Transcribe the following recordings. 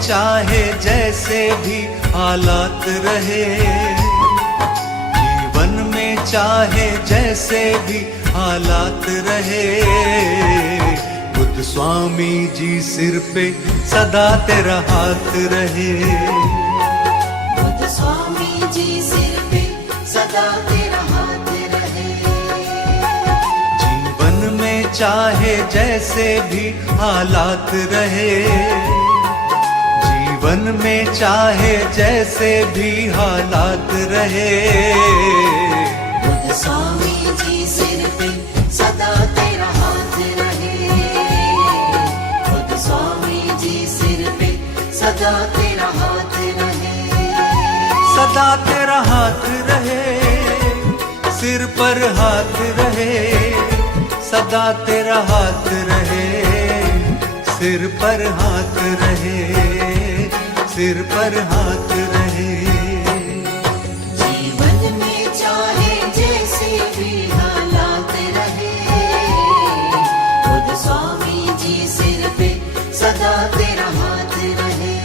चाहे जैसे भी हालात रहे, जीवन में चाहे जैसे भी हालात रहे, बुद्ध स्वामी जी सिर पे सदा तेरा हाथ रहे। बुद्ध स्वामी जी सिर पे सदा तेरा हाथ रहे। जीवन में चाहे जैसे भी हालात रहे, जीवन में चाहे जैसे भी हालात रहे, बुद्ध स्वामी जी सिर पे सदा तेरा हाथ रहे। बुद्ध स्वामी जी सिर पे सदा तेरा हाथ रहे। सदा तेरा हाथ रहे, सिर पर हाथ रहे, सदा तेरा हाथ रहे, सिर पर हाथ रहे, सिर पर हाथ रहे। जीवन में चाहे जैसे भी हालात रहे, बुद्ध स्वामी जी सिर पे सदा तेरा हाथ रहे।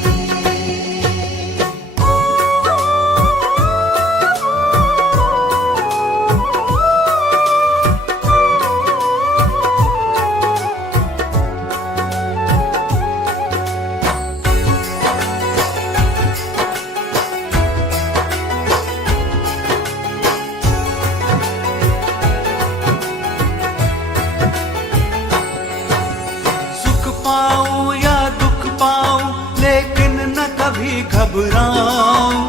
पाऊं या दुख पाऊं लेकिन न कभी घबराऊं,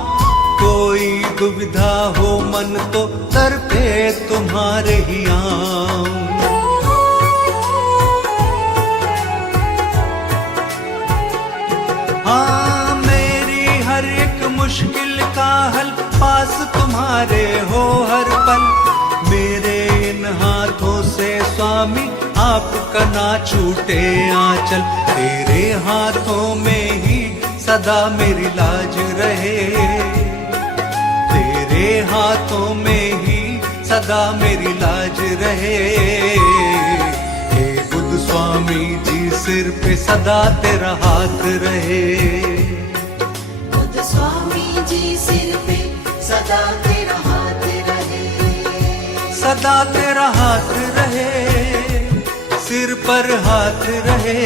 कोई दुविधा हो मन तो दर पे तुम्हारे ही आऊं। हाँ, मेरी हर एक मुश्किल का हल पास तुम्हारे हो हर पल, मेरे इन हाथों से स्वामी आपका ना छूटे आंचल, तेरे हाथों में ही सदा मेरी लाज रहे, तेरे हाथों में ही सदा मेरी लाज रहे। हे बुद्ध स्वामी जी सिर पे सदा तेरा हाथ रहे। बुद्ध स्वामी जी सिर पे सदा तेरा हाथ रहे। सदा तेरा हाथ रहे, सिर पर हाथ रहे,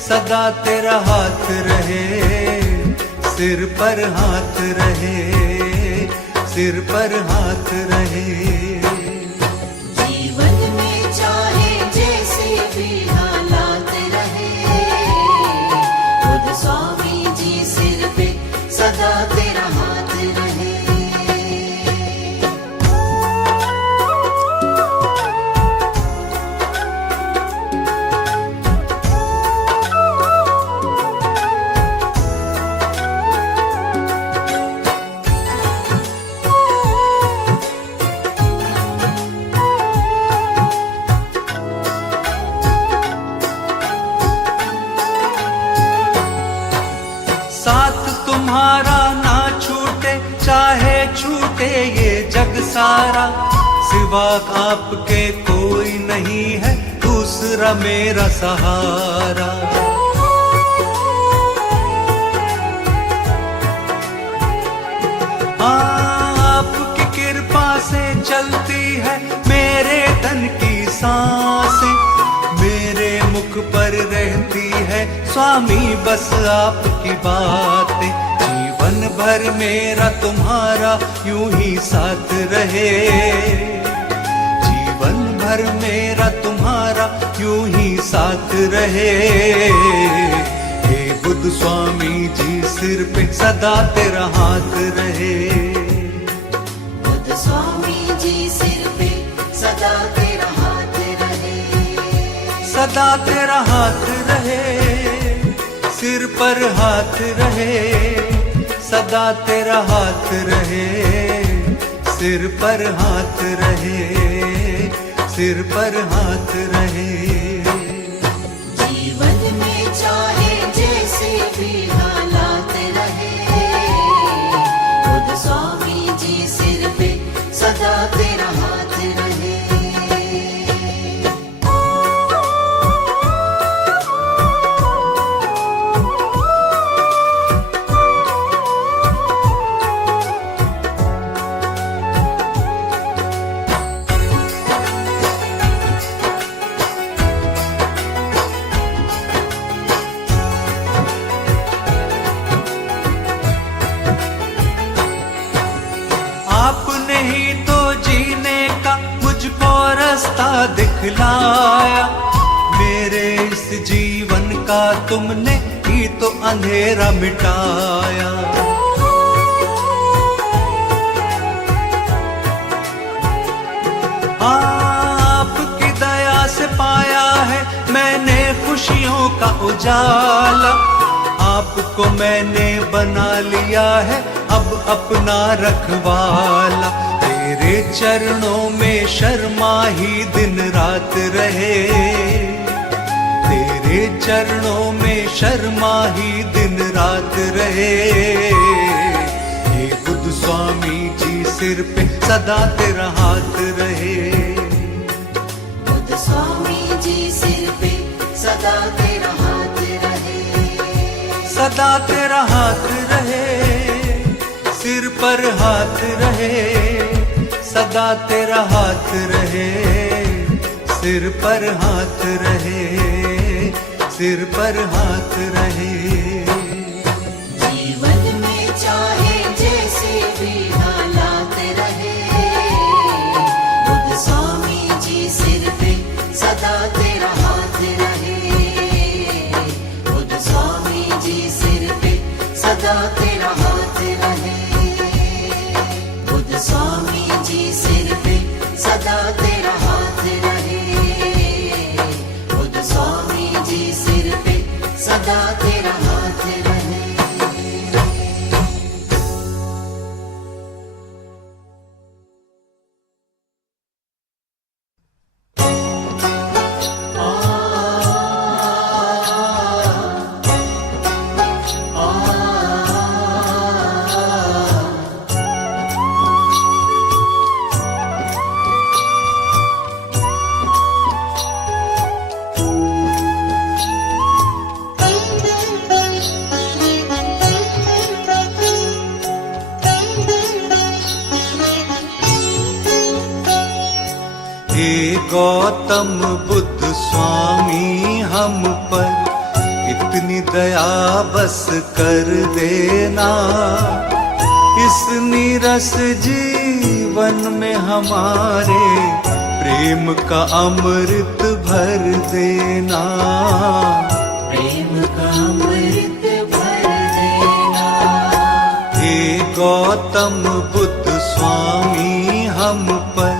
सदा तेरा हाथ रहे, सिर पर हाथ रहे, सिर पर हाथ रहे। जीवन में चाहे जैसे भी हालात रहे, बुद्ध स्वामी जी सिर पे सदा तेरा हाथ रहे। साथ तुम्हारा ना छूटे चाहे छूटे ये जग सारा, सिवा आपके कोई नहीं है दूसरा मेरा सहारा। आपकी कृपा से चलती है मेरे तन की सांसें, मेरे मुख पर रहती है स्वामी बस आपकी बातें। जीवन भर मेरा तुम्हारा यूं ही साथ रहे, जीवन भर मेरा तुम्हारा यूं ही साथ रहे। हे बुद्ध स्वामी जी सिर पे सदा तेरा हाथ रहे। बुद्ध स्वामी जी सिर पे सदा तेरा हाथ रहे। सदा तेरा हाथ रहे, सिर पर हाथ रहे, सदा तेरा हाथ रहे, सिर पर हाथ रहे, सिर पर हाथ रहे। जीवन में चाहे जैसे भी हालात रहे, बुद्ध स्वामी जी सिर पे सदा तेरा हाथ रहे। तुमने ही तो अंधेरा मिटाया। आपकी दया से पाया है मैंने खुशियों का उजाला। आपको मैंने बना लिया है अब अपना रखवाला। तेरे चरणों में शर्मा ही दिन रात रहे। तेरे चरणों में शर्मा ही दिन रात रहे। हे बुद्ध स्वामी जी सिर पे सदा तेरा हाथ रहे। बुद्ध स्वामी जी सिर पे सदा तेरा हाथ रहे। सदा तेरा हाथ रहे, सिर पर हाथ रहे। सदा तेरा हाथ रहे, सिर पर हाथ रहे। सिर पर हाथ रहे। जीवन में चाहे जैसे भी हालात रहे, बुद्ध स्वामी जी सिर पे सदा तेरा हाथ रहे। बुद्ध स्वामी जी सिर पे सदा तेरा हाथ रहे। बुद्ध स्वामी जी सिर पे सदा तेरा हाथ रहे। बुद्ध स्वामी जी सिर पे सदा तेरा हाथ रहे। हे गौतम बुद्ध स्वामी हम पर इतनी दया बस कर देना। इस नीरस जीवन में हमारे प्रेम का अमृत भर देना। प्रेम का अमृत भर देना। हे गौतम बुद्ध स्वामी हम पर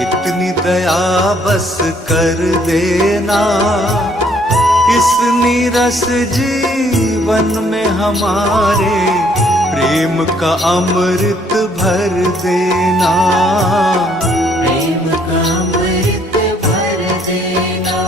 इतनी दया बस कर देना। इस नीरस जीवन में हमारे प्रेम का अमृत भर देना। प्रेम का अमृत भर देना।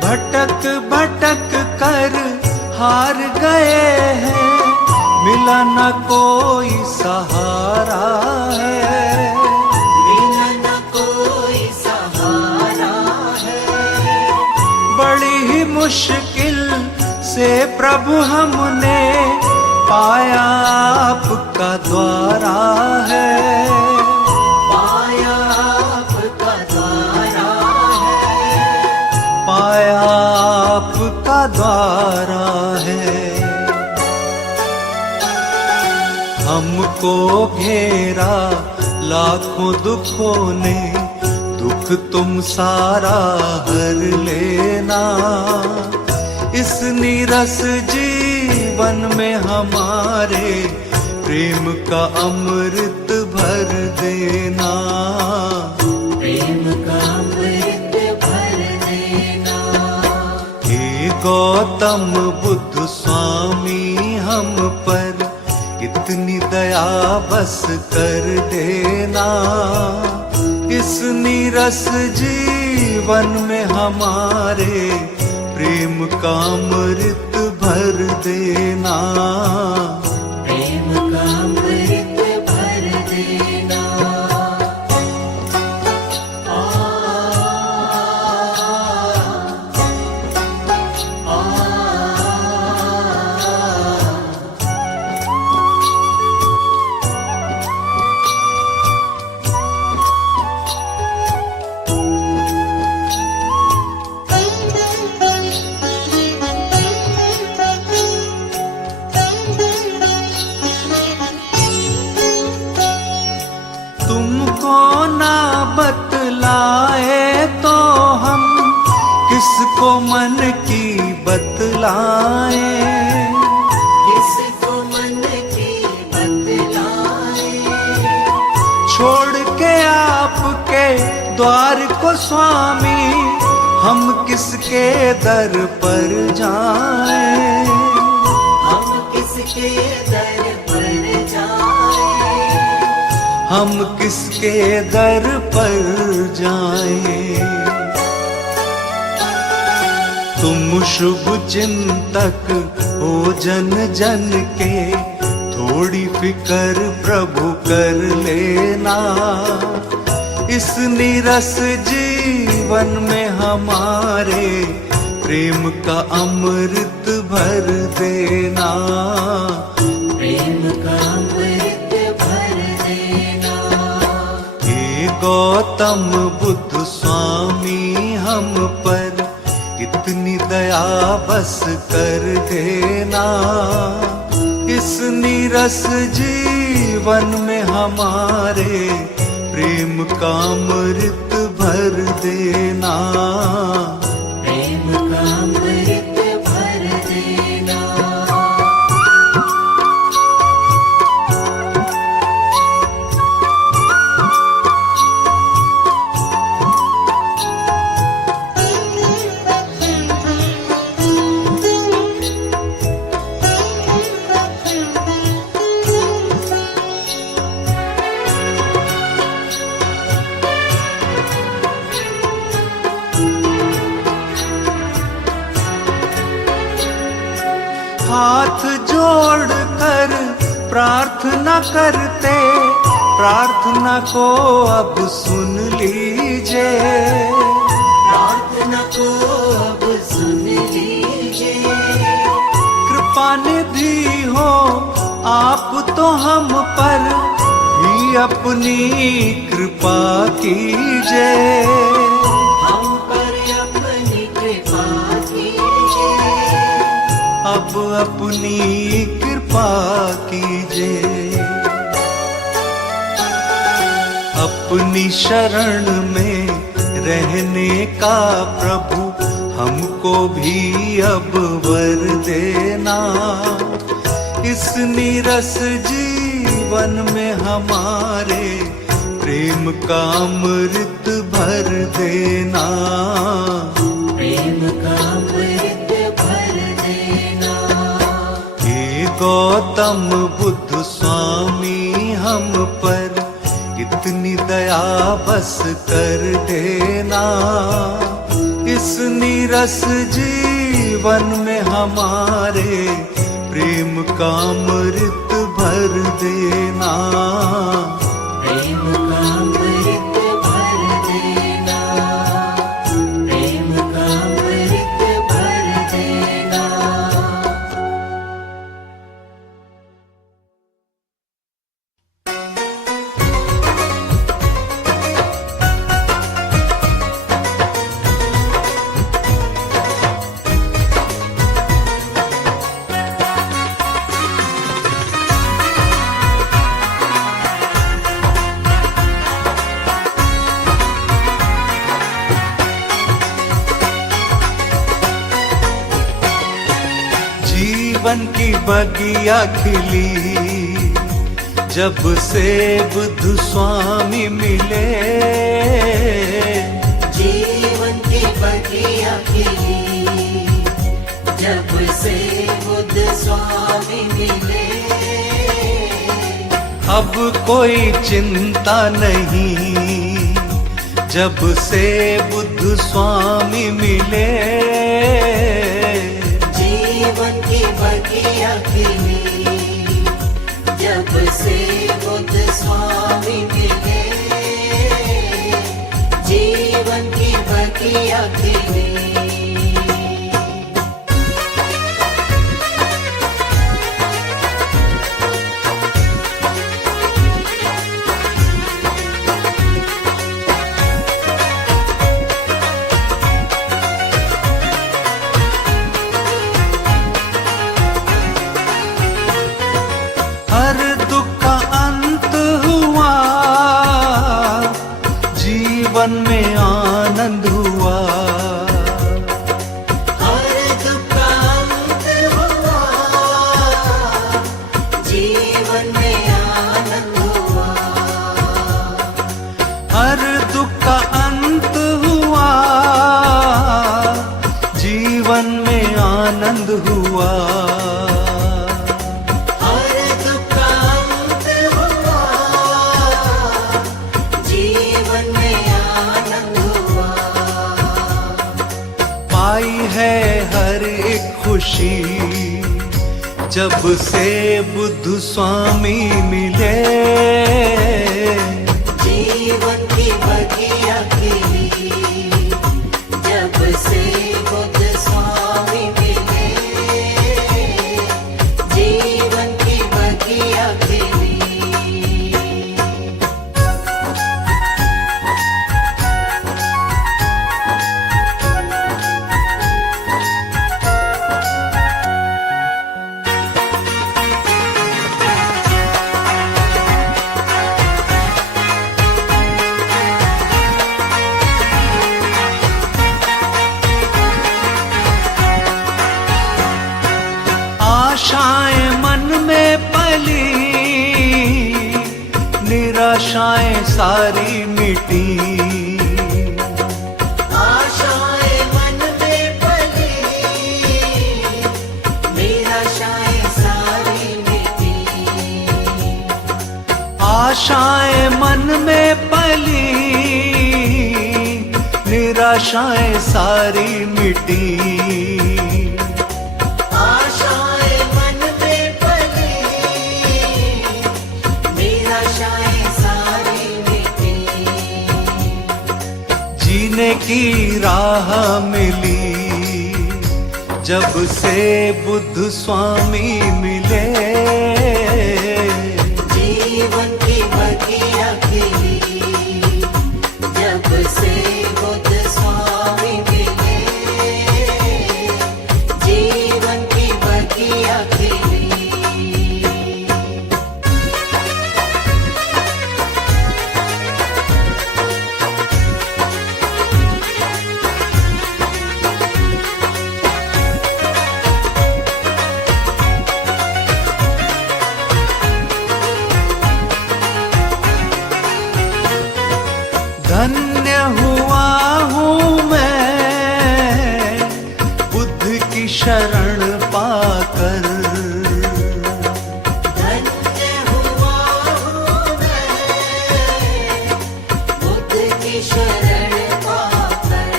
भटक भटक कर हार गए हैं, मिला न कोई सहारा है। बिना न कोई सहारा है। बड़ी ही मुश्किल से प्रभु हमने पाया आपका द्वारा है। पाया आपका द्वारा है। पाया आपका द्वारा है। हमको घेरा लाखों दुखों ने, दुख तुम सारा हर लेना। इस नीरस जीवन में हमारे प्रेम का अमृत भर देना। प्रेम का अमृत भर देना। हे गौतम बुद्ध स्वामी हम पर इतनी दया बस कर देना। इस नीरस जीवन में हमारे प्रेम का अमृत भर देना। प्रेम का अमृत भर देना। आ, आ, आ, किसको मन की बतलाए, किसको मन की बतलाए। छोड़ के आपके द्वार को स्वामी, हम किसके दर पर जाएं, हम किसके दर पर जाएं, हम किसके दर पर जाएं। तुम शुभ चिंतक हो जन जन के, थोड़ी फिकर प्रभु कर लेना। इस नीरस जीवन में हमारे प्रेम का अमृत भर देना, प्रेम का अमृत भर देना। हे गौतम बुद्ध स्वामी हम पर इतनी दया बस कर देना। इस नीरस जीवन में हमारे प्रेम का अमृत भर देना, प्रेम का अमृत भर देना। हाथ जोड़कर प्रार्थना करते, प्रार्थना को अब सुन लीजिए, प्रार्थना को अब सुन लीजिए। कृपा निधि हो आप तो हम पर भी अपनी कृपा कीजिए, हम पर अपनी कृपा कीजिए, अब अपनी कृपा कीजिए। अपनी शरण में रहने का प्रभु हमको भी अब वर देना। इस नीरस जीवन में हमारे प्रेम का अमृत भर देना, प्रेम का अमृत भर देना। हे गौतम बुद्ध स्वामी हम पर इतनी दया बस कर देना। इस नीरस जीवन में हमारे प्रेम का अमृत भर देना, प्रेम का अमृत भर देना, प्रेम का अमृत भर देना। जीवन की बगिया खिली जब से बुद्ध स्वामी मिले, जीवन की बगिया खिली जब से बुद्ध स्वामी मिले। अब कोई चिंता नहीं जब से बुद्ध स्वामी मिले। जीवन की बगिया खिली जब से बुद्ध स्वामी मिले। जीवन की बगिया खिली। हर दुख का अंत हुआ, जीवन में आनंद हुआ। हर दुख का अंत हुआ, जीवन में आनंद हुआ। पाई है हर एक खुशी जब से बुद्ध स्वामी मिले। जीवन की बगिया खिली जब से बुद्ध स्वामी मिले। जीवन की बगिया खिली। आशाएं मन में पली, निराशाएं सारी मिटी। आशाएं मन में पली, निराशाएं सारी मिटी। आशाएं मन में पली, निराशाएं सारी मिटी। आशाएं मन में पली, निराशाएं सारी मिटी। जीने की राह मिली जब से बुद्ध स्वामी मिले। जीवन की बगिया खिली जब से बुद्ध स्वामी मिले। जीवन की बगिया खिली। धन्य हुआ हूँ मैं बुद्ध की शरण पाकर। धन्य हुआ हूँ मैं बुद्ध की शरण पाकर।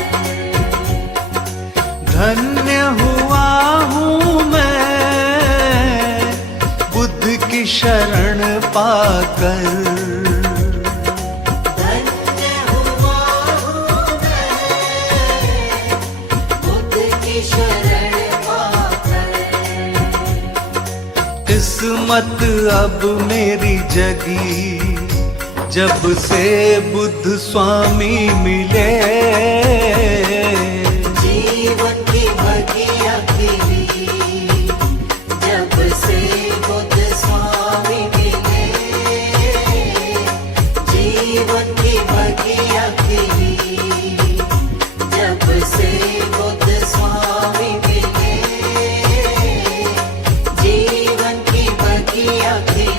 धन्य हुआ हूँ मैं बुद्ध की शरण पाकर। धन्य हुआ हूँ मैं बुद्ध की शरण पाकर। किस्मत अब मेरी जगी जब से बुद्ध स्वामी मिले। जीवन की बगिया खिली जब से बुद्ध स्वामी मिले। जीवन की बगिया खिली जब से बुद्ध स्वामी मिले। जीवन की बगिया खिली।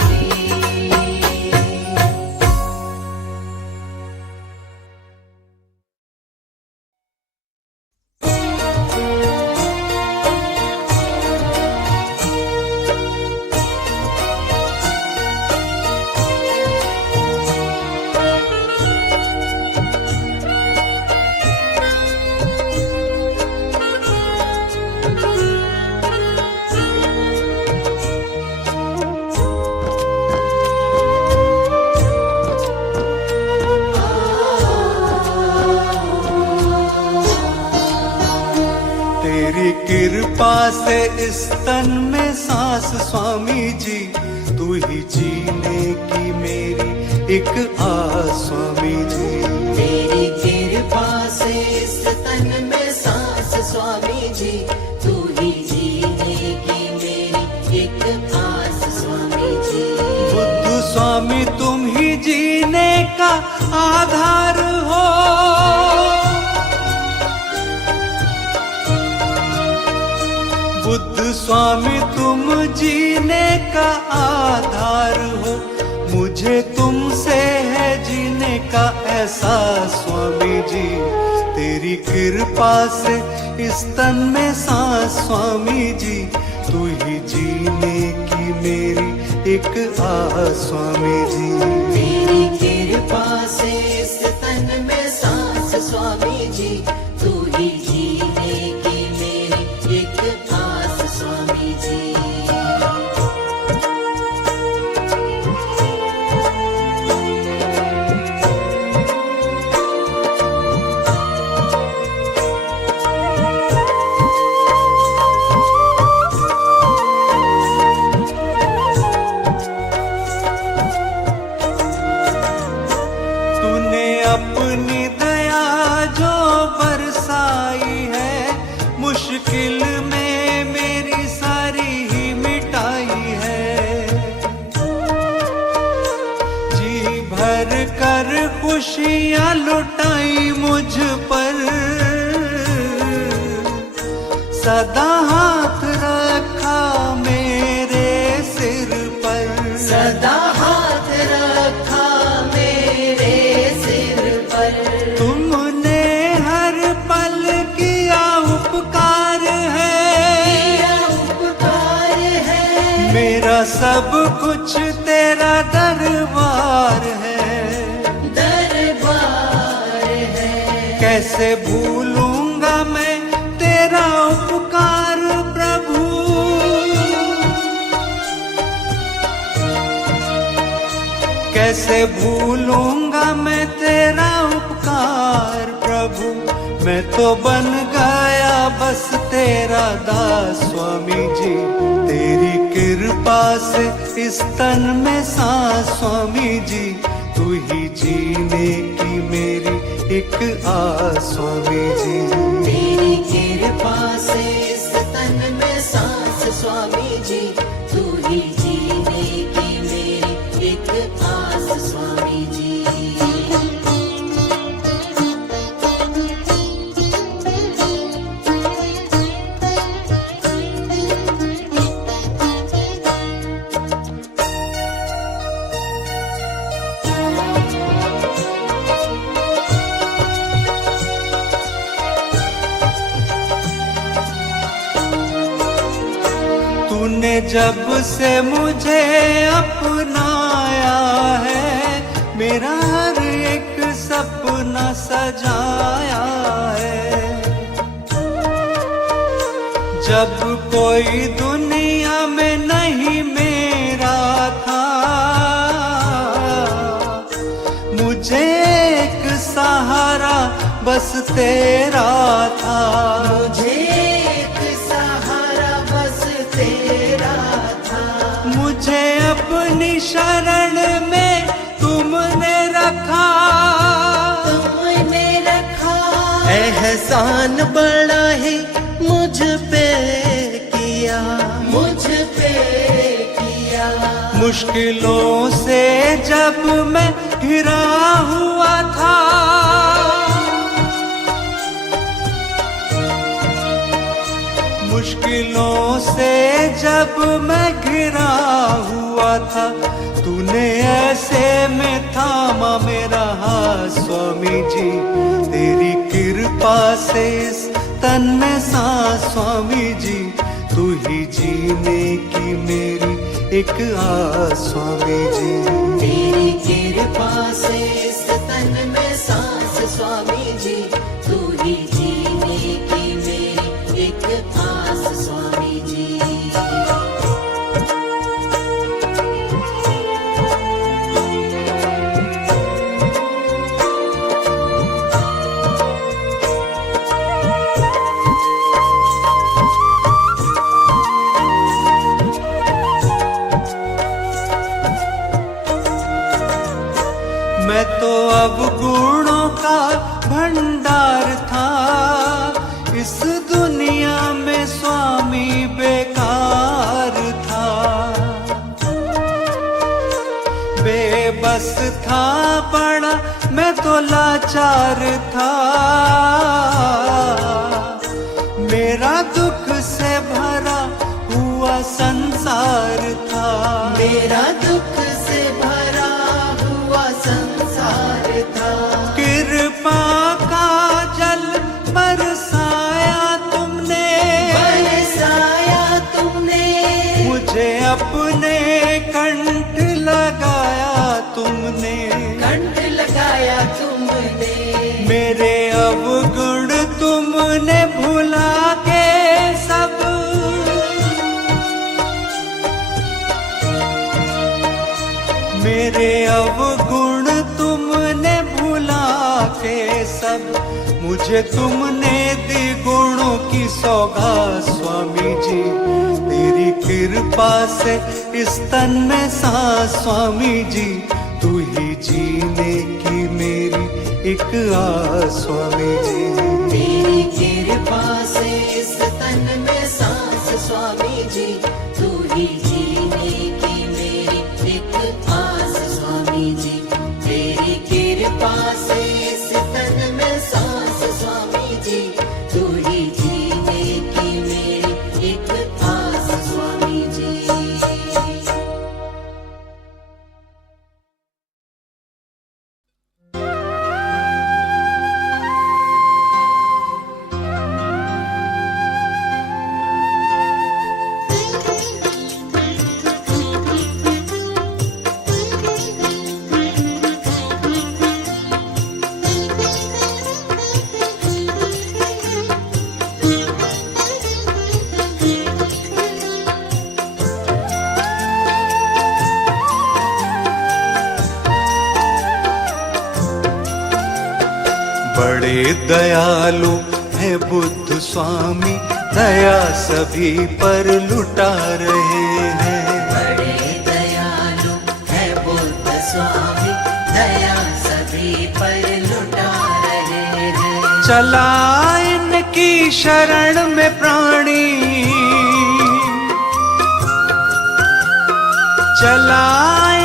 तेरी कृपा से इस तन में सांस स्वामी जी, तू ही जीने की मेरी एक आस स्वामी जी। तेरी कृपा से इस तन में सांस स्वामी जी, तू ही जीने की मेरी एक आस स्वामी जी। बुद्ध स्वामी तुम ही जीने का आधार हो। बुद्ध स्वामी तुम जीने का आधार हो। मुझे तुमसे है जीने का एहसास स्वामी जी। तेरी कृपा से इस तन में सांस स्वामी जी, तू ही जीने की मेरी एक आस स्वामी जी। तेरी कृपा से इस तन में सांस स्वामी जी, तू ही जीने की मेरी एक आस स्वामी जी। अपनी दया जो बरसाई है, मुश्किल में मेरी सारी ही मिटाई है। जी भर कर खुशियाँ लुटाई मुझ पर, सदा हाथ रखा मेरे सिर पर, सदा हाथ रखा मेरे सिर पर। तुमने हर पल किया उपकार है, किया उपकार है। मेरा सब कुछ तेरा दरबार है, दरबार है। कैसे भूलूंगा मैं तेरा उपकार प्रभु, कैसे भूलूंगा मैं तेरा उपकार प्रभु। मैं तो बन गया बस तेरा दास स्वामी जी, तेरी कृपा से इस तन में सांस स्वामी जी। तू ही जीने की मेरी एक आस स्वामी जी। तेरी कृपा से इस तन में सांस स्वामी जी, तू ही जीने की मेरी एक आस स्वामी जी। तूने जब से मुझे अपनाया है, मेरा हर एक सपना सजाया है। जब कोई दुनिया में नहीं मेरा था, मुझे एक सहारा बस तेरा था। मुझे एक सहारा बस तेरा था। मुझे अपनी शरण में तुमने रखा, तुमने रखा। एहसान बड़ा ही मुझ पे किया, मुझ पे किया। मुश्किलों से जब मैं घिरा हुआ था, मुश्किलों से जब मैं घिरा हुआ था, तूने ऐसे में थामा मेरा हाथ स्वामी जी। तेरी कृपा से इस तन में सांस स्वामी जी, तू ही जीने की मेरी एक आस स्वामी जी। तेरी कृपा से इस तन में सांस स्वामी जी, तू ही जीने की मेरी एक आस स्वामी जी। मैं तो अब गुणों का भंडार था, इस दुनिया में स्वामी बेकार था। बेबस था बड़ा मैं तो लाचार था, मेरा दुख से भरा हुआ संसार था। मेरा दुख से भरा हुआ संसार था। कृपा का जल बरसाया तुमने, बरसाया तुमने। मुझे अपने कंठ लगाया तुमने, कंठ लगाया तुमने, मेरे अवगुण तुमने भुला के सब, मेरे अवगुण तुमने भुला के सब, मुझे तुमने दी गुणों की सौगात स्वामी जी। तेरी कृपा से इस तन में सांस स्वामी जी, तू ही जीने की मेरी एक आस स्वामी जी। तेरी कृपा से इस तन में सांस स्वामी जी, तू ही जीने की मेरी एक आस स्वामी जी। तेरी कृपा से इस तन में सांस स्वामी जी, तू ही जीने की मेरी एक आस स्वामी जी। बड़े दयालु है बुद्ध स्वामी, दया सभी पर लुटा रहे हैं। बड़े दयालु है बुद्ध स्वामी, दया सभी पर लुटा रहे हैं। चला इनकी शरण में प्राणी, चला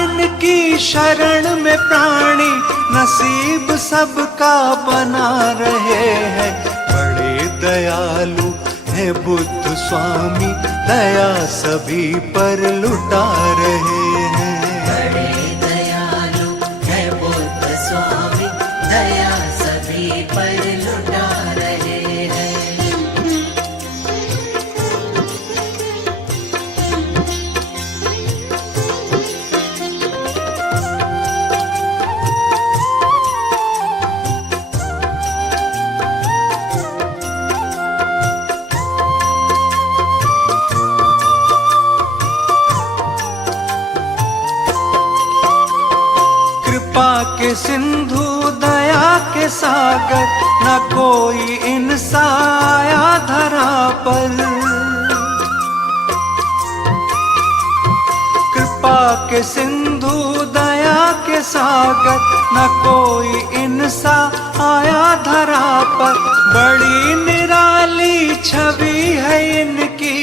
इनकी शरण में प्राणी, नसीब सबका बना रहे हैं। बड़े दयालु है बुद्ध स्वामी, दया सभी पर लुटा रहे हैं। बड़े दयालु है बुद्ध स्वामी, दया सभी पर लुटा रहे हैं। कृपा के सिंधु दया के सागर, न कोई इनसा आया धरा पर। कृपा के सिंधु दया के सागर, न कोई इनसा आया धरा पर। बड़ी निराली छवि है इनकी,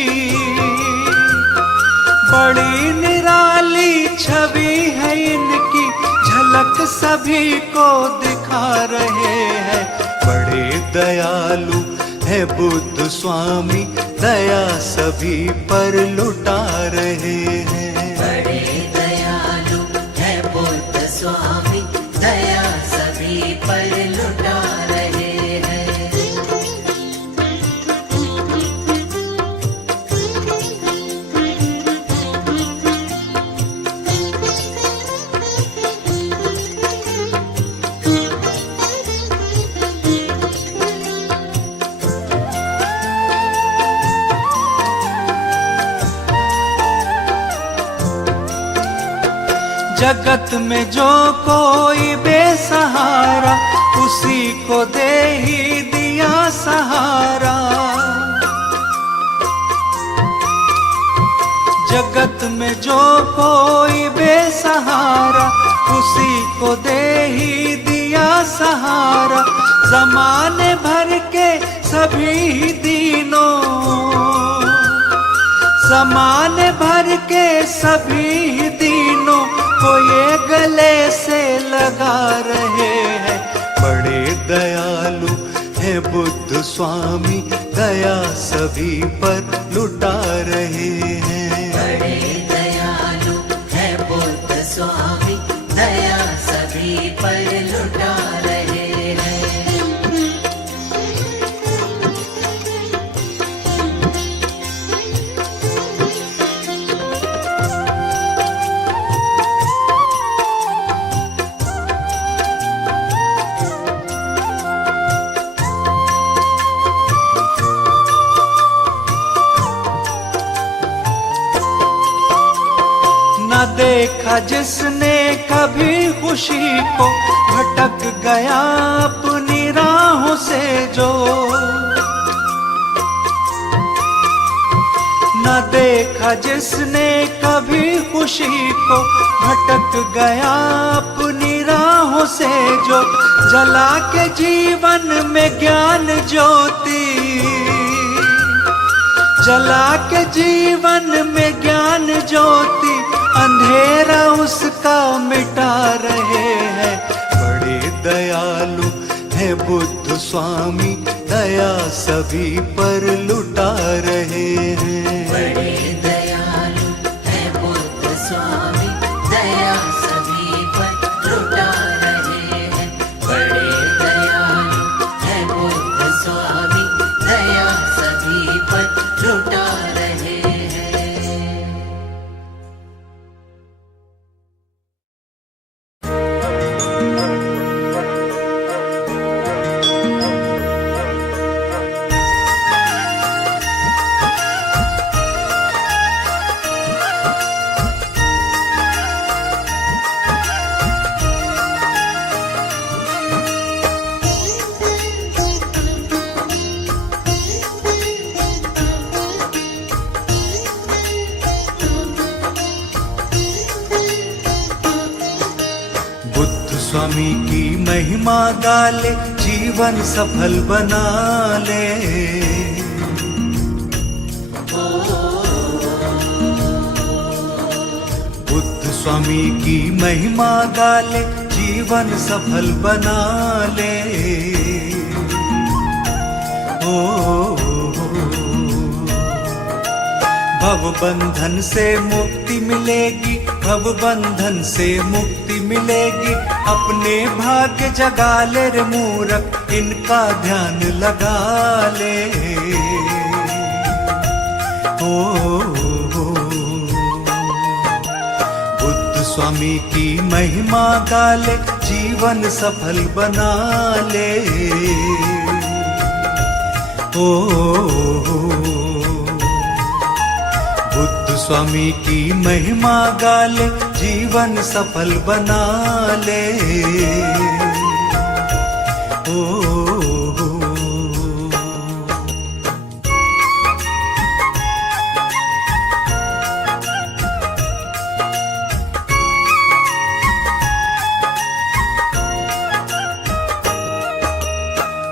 बड़ी निराली छवि है इनकी, झलक सभी को दिखा रहे हैं। बड़े दयालु है बुद्ध स्वामी, दया सभी पर लुटा रहे हैं। बड़े दयालु है बुद्ध स्वामी, दया सभी पर लुटा रहे हैं। जगत में जो कोई बेसहारा, उसी को दे ही दिया सहारा। जगत में जो कोई बेसहारा, उसी को दे ही दिया सहारा। जमाने भर के सभी दीनों, जमाने भर के सभी दीनों को ये गले से लगा रहे हैं। बड़े दयालु है बुद्ध स्वामी, दया सभी पर लुटा रहे हैं। बड़े दयालु है बुद्ध स्वामी, दया सभी पर लुटा रहे हैं। देखा जिसने कभी खुशी को, भटक गया अपनी राहों से जो। न देखा जिसने कभी खुशी को, भटक गया अपनी राहों से जो। जला के जीवन में ज्ञान ज्योति, जला के जीवन में ज्ञान ज्योति, अंधेरा उसका मिटा रहे हैं। बड़े दयालु है बुद्ध स्वामी, दया सभी पर लुटा रहे हैं। बड़े दयालु है बुद्ध स्वामी, दया सभी पर लुटा रहे हैं। बड़े दयालु है बुद्ध स्वामी, दया सभी पर लुटा रहे हैं। स्वामी की महिमा गाले, जीवन सफल बना ले। बुद्ध स्वामी की महिमा गाले, जीवन सफल बना ले। भव बंधन से मुक्ति मिलेगी, भव बंधन से मुक्ति मिलेगी। अपने भाग्य जगा ले रे मूर्ख, इनका ध्यान लगा ले। बुद्ध स्वामी की महिमा गाले, जीवन सफल बना ले। बुद्ध स्वामी की महिमा गाले, जीवन सफल बना ले।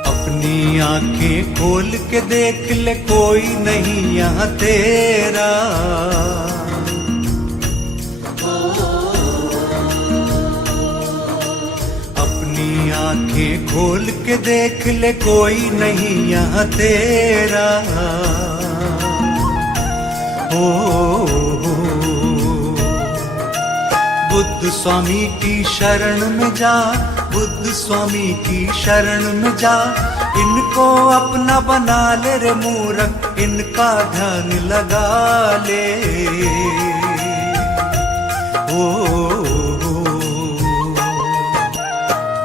अपनी आंखें खोल के देख ले, कोई नहीं यहाँ तेरा। अपनी आंखें खोल के देख ले, कोई नहीं यहाँ तेरा। बुद्ध स्वामी की शरण में जा, बुद्ध स्वामी की शरण में जा। इनको अपना बना ले रे मूर्ख, इनका ध्यान लगा ले।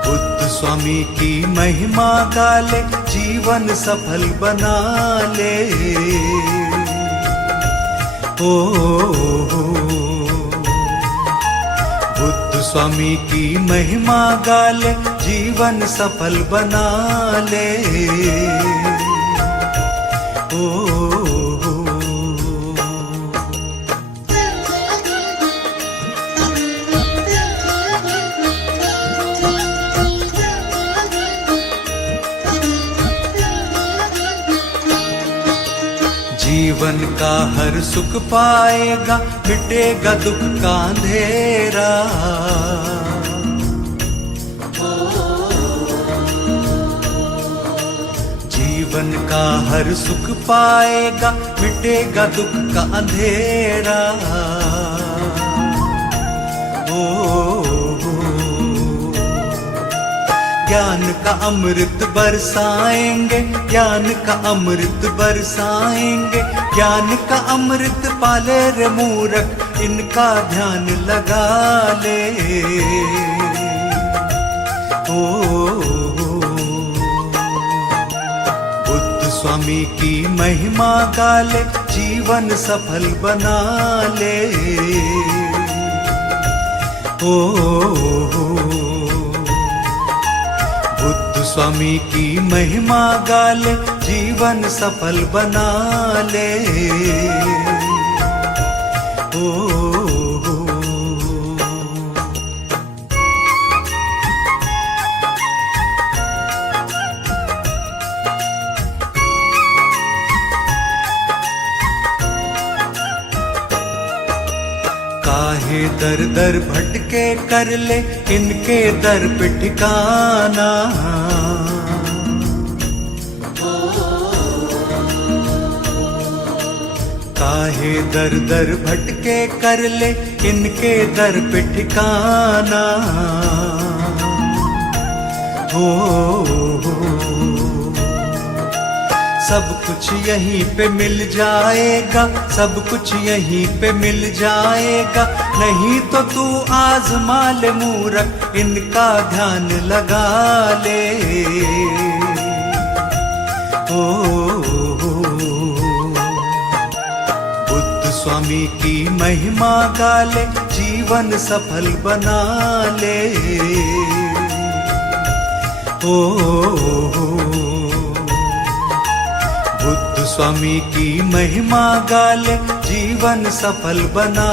बुद्ध स्वामी की महिमा गाले, जीवन सफल बना ले। बुद्ध स्वामी की महिमा गाले, जीवन सफल बना ले। जीवन का हर सुख पाएगा, मिटेगा दुख का अंधेरा। जीवन का हर सुख पाएगा, मिटेगा दुख का अंधेरा। ज्ञान का अमृत बरसाएंगे, ज्ञान का अमृत बरसाएंगे। ज्ञान का अमृत पाले रे मूर्ख, इनका ध्यान लगा ले। बुद्ध स्वामी की महिमा गाले, जीवन सफल बना ले। ओ बुद्ध स्वामी की महिमा गाले, जीवन सफल बना ले। ओ काहे दर दर भटके कर ले, इनके दर पे ठिकाना। काहे दर दर भटके कर ले, इनके दर पे ठिकाना। हो सब कुछ यहीं पे मिल जाएगा, सब कुछ यहीं पे मिल जाएगा। नहीं तो तू आजमा ले मूर्ख, इनका ध्यान लगा ले। ओ बुद्ध स्वामी की महिमा गाले, जीवन सफल बना ले। ओ बुद्ध स्वामी की महिमा गाले, जीवन सफल बना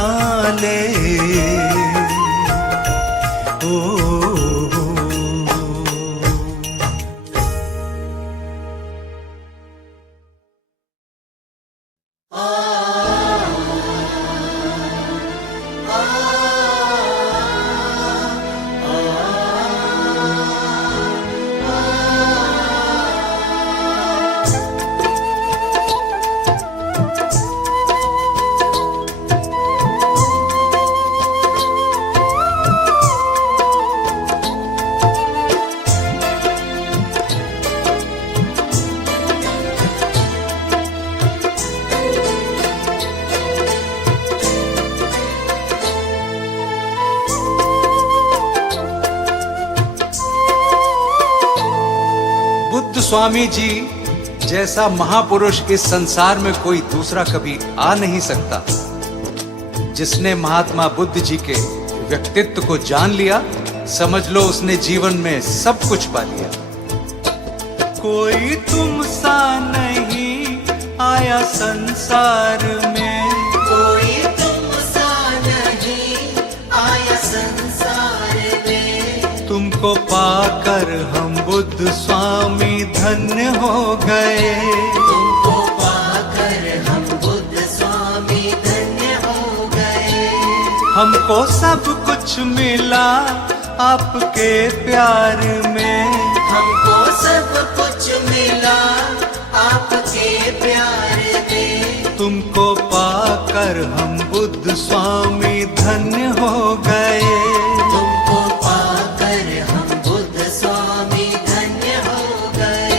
ले। ओ स्वामी जी जैसा महापुरुष इस संसार में कोई दूसरा कभी आ नहीं सकता। जिसने महात्मा बुद्ध जी के व्यक्तित्व को जान लिया, समझ लो उसने जीवन में सब कुछ पा लिया। कोई तुम सा नहीं आया संसार में, कोई तुम सा नहीं आया संसार में। तुमको पाकर हम बुद्ध स्वामी धन्य हो गए। तुमको पाकर हम बुद्ध स्वामी धन्य हो गए। हमको सब कुछ मिला आपके प्यार में, हमको सब कुछ मिला आपके प्यार में। तुमको पाकर हम बुद्ध स्वामी धन्य हो गए। तुमको पाकर हम बुद्ध स्वामी धन्य हो गए।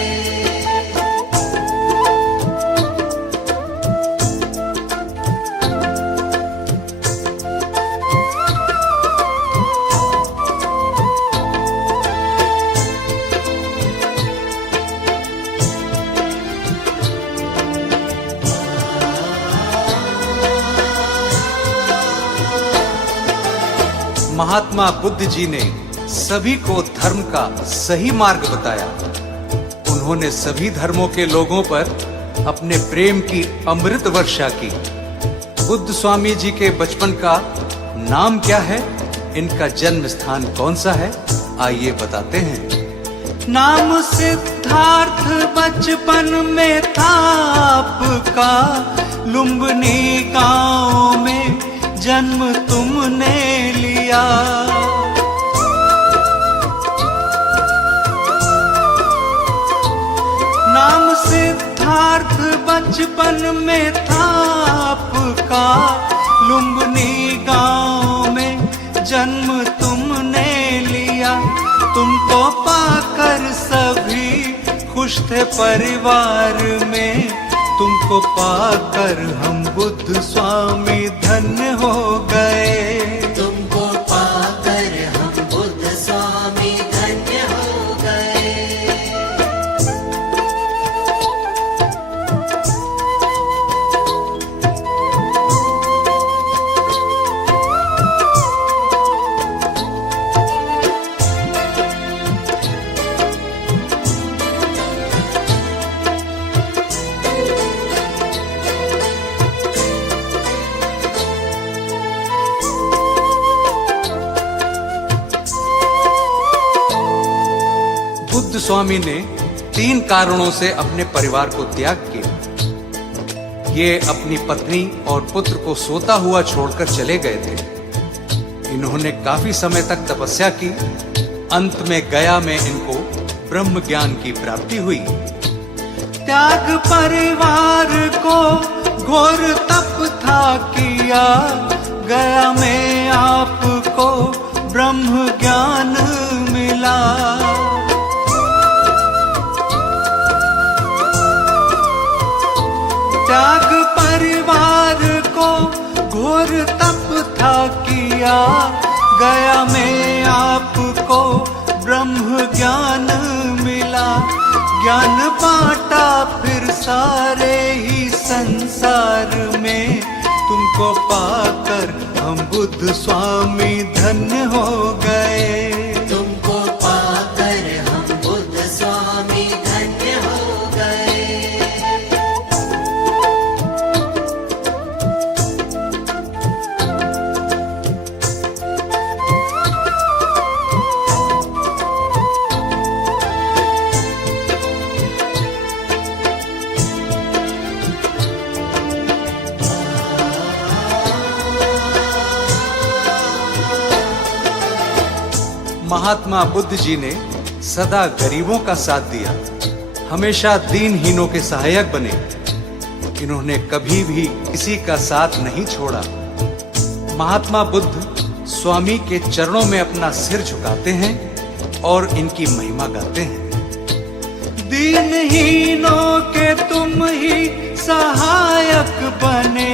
महात्मा बुद्ध जी ने सभी को धर्म का सही मार्ग बताया। उन्होंने सभी धर्मों के लोगों पर अपने प्रेम की अमृत वर्षा की। बुद्ध स्वामी जी के बचपन का नाम क्या है, इनका जन्म स्थान कौन सा है, आइए बताते हैं। नाम सिद्धार्थ बचपन में था आपका, लुम्बिनी गांव में जन्म तुमने लिया। नाम सिद्धार्थ बचपन में था आपका, लुम्बिनी गांव में जन्म तुमने लिया। तुमको पाकर सभी खुश थे परिवार में, तुमको पाकर हम बुद्ध स्वामी धन्य हो गए। तुमको पाकर हम बुद्ध स्वामी धन्य हो गए। स्वामी ने 3 कारणों से अपने परिवार को त्याग किया। ये अपनी पत्नी और पुत्र को सोता हुआ छोड़कर चले गए थे। इन्होंने काफी समय तक तपस्या की। अंत में गया में इनको ब्रह्म ज्ञान की प्राप्ति हुई। त्याग परिवार को घोर तप था किया, गया में आपको ब्रह्म ज्ञान मिला। त्याग परिवार को घोर तप था किया, गया में आपको ब्रह्म ज्ञान मिला। ज्ञान बांटा फिर सारे ही संसार में, तुमको पाकर हम बुद्ध स्वामी धन्य हो गए। तुमको पाकर हम बुद्ध स्वामी धन्य हो गए। महात्मा बुद्ध जी ने सदा गरीबों का साथ दिया, हमेशा दीनहीनों के सहायक बने। इन्होंने कभी भी किसी का साथ नहीं छोड़ा। महात्मा बुद्ध स्वामी के चरणों में अपना सिर झुकाते हैं और इनकी महिमा गाते हैं। दीनहीनों के तुम ही सहायक बने,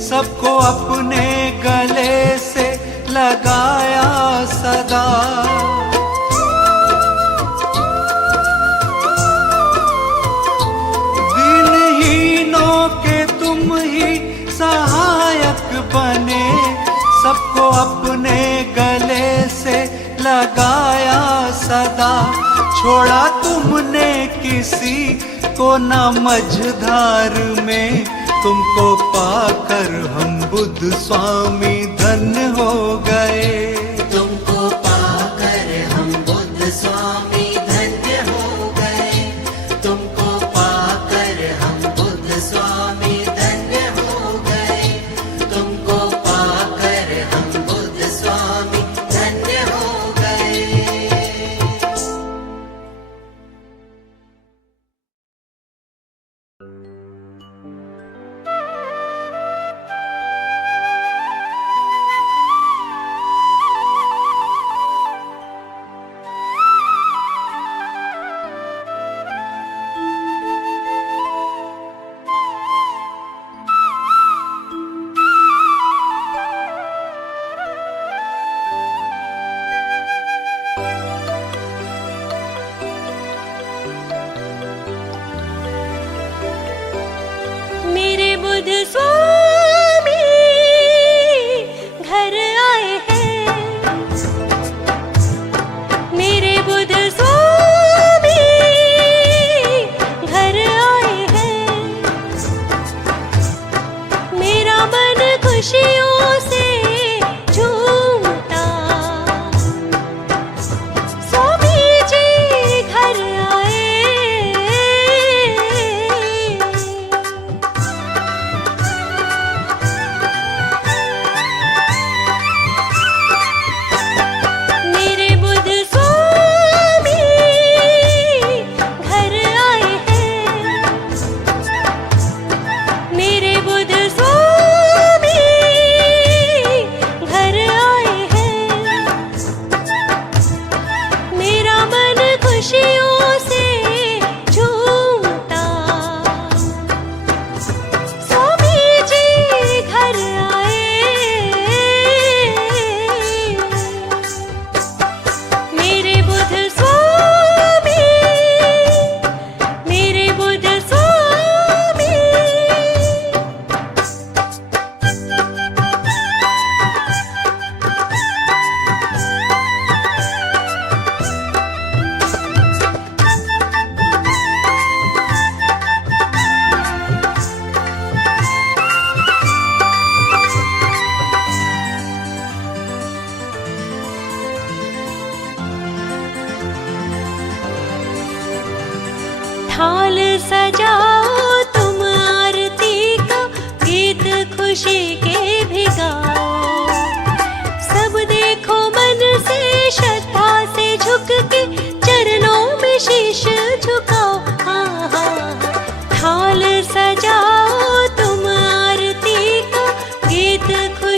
सबको अपने गले से लगाया सदा। दीनहीनों के तुम ही सहायक बने, सबको अपने गले से लगाया सदा। छोड़ा तुमने किसी को न मझधार में, तुमको पाकर हम बुद्ध स्वामी धन्य हो गए। तुमको पाकर हम बुद्ध स्वामी धन्य हो गए। तुमको पाकर हम बुद्ध स्वामी धन्य हो गए। तुमको पाकर हम बुद्ध स्वामी धन्य हो गए। मेरे बुद्ध स्वामी घर आए हैं। मेरे बुद्ध स्वामी घर आए हैं। मेरा मन खुशियों से झूमता, स्वामी जी घर आए। मेरे बुद्ध स्वामी घर आए हैं। मेरे बुद्ध स्वामी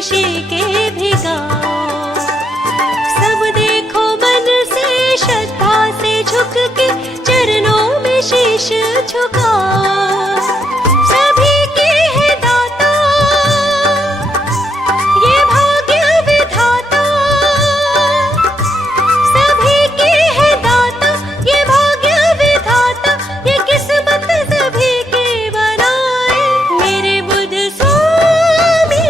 खुशी के भिगाओ। सब देखो मन से श्रद्धा से झुक के चरणों में शीश झुकाओ। सभी के है दाता ये भाग्य विधाता, सभी के है दाता ये भाग्य विधाता, ये किस्मत सभी के बनाए। मेरे बुध स्वामी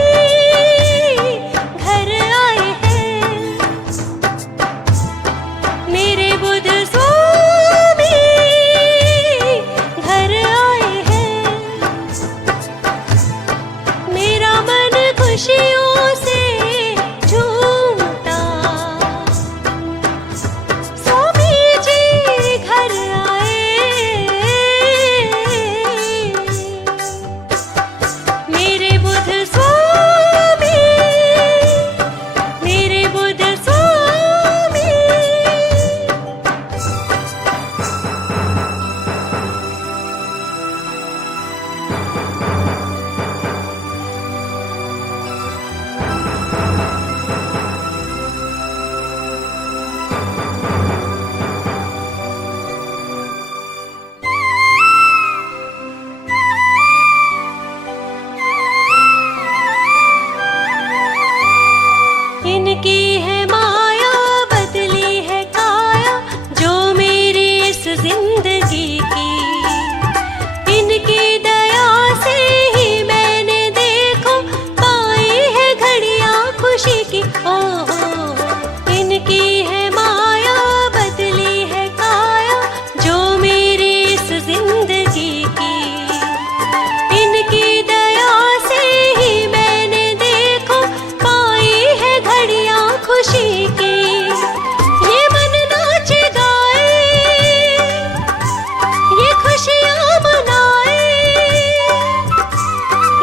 घर आए हैं, मेरे बुध स्वामी घर आए हैं। मेरा मन खुशियों से झूमता, स्वामी जी घर आए। मेरे बुध स्वामी, मेरे बुध स्वामी। इनकी है माया बदली है काया जो मेरी इस जिंदगी की। इनकी दया से ही मैंने देखो पाई है घड़ियां खुशी की। ओ इनकी है माया बदली है काया जो मेरी इस जिंदगी की। इनकी दया से ही मैंने देखो पाई है घड़ियां खुशी की। ये मन नाच गाए, ये खुशियां मनाए,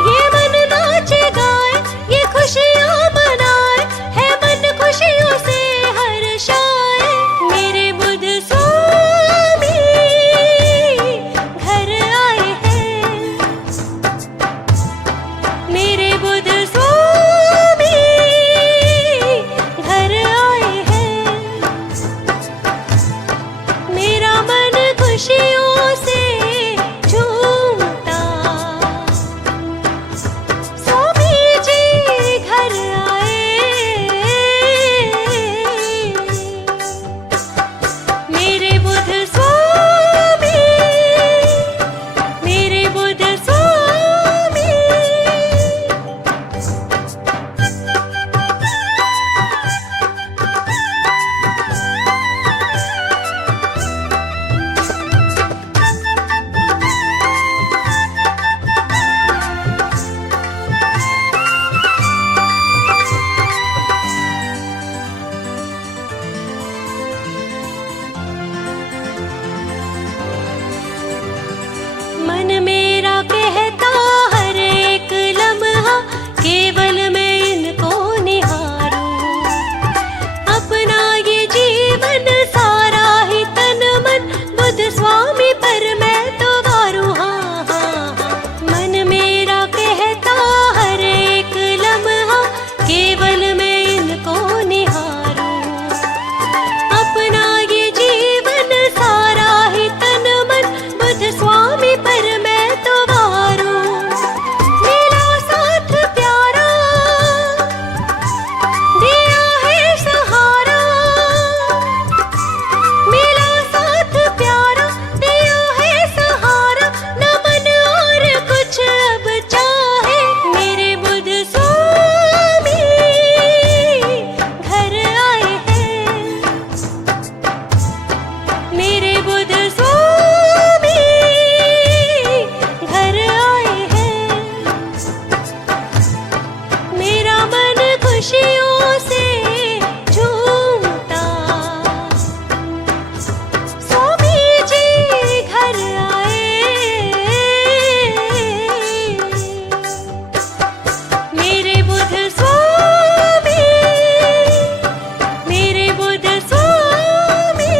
ये मन नाच गाए, ये खुशियां मनाए, है मन खुशियों से हर्षाए। मेरे बुध स्वामी घर आए हैं, मेरे बुध स्वामी घर आए हैं। मेरा मन खुशियों से झूमता, स्वामी जी घर आए। मेरे बुध स्वामी, मेरे बुध स्वामी। मन मेरा कहता हर एक लम्हा केवल मैं इनको निहारूं। अपना ये जीवन सारा ही तन मन बुध स्वामी पर मैं तो वारूं। हाँ हाँ हाँ। मन मेरा कहता हर एक लम्हा केवल मैं इनको निहारूं। अपना ये जीवन सारा ही तन मन बुध स्वामी पर मैं तो वारूं। मेरा साथ प्यारा दिया है सहारा, मेरा साथ प्यारा दिया है सहारा, न मन और कुछ अब चाहे। मेरे बुध स्वामी घर आए हैं, मेरे बुध स्वामी घर आए हैं। मेरा मन खुशियों से झूमता, स्वामी जी घर आए। मेरे बुध स्वामी, मेरे बुध स्वामी।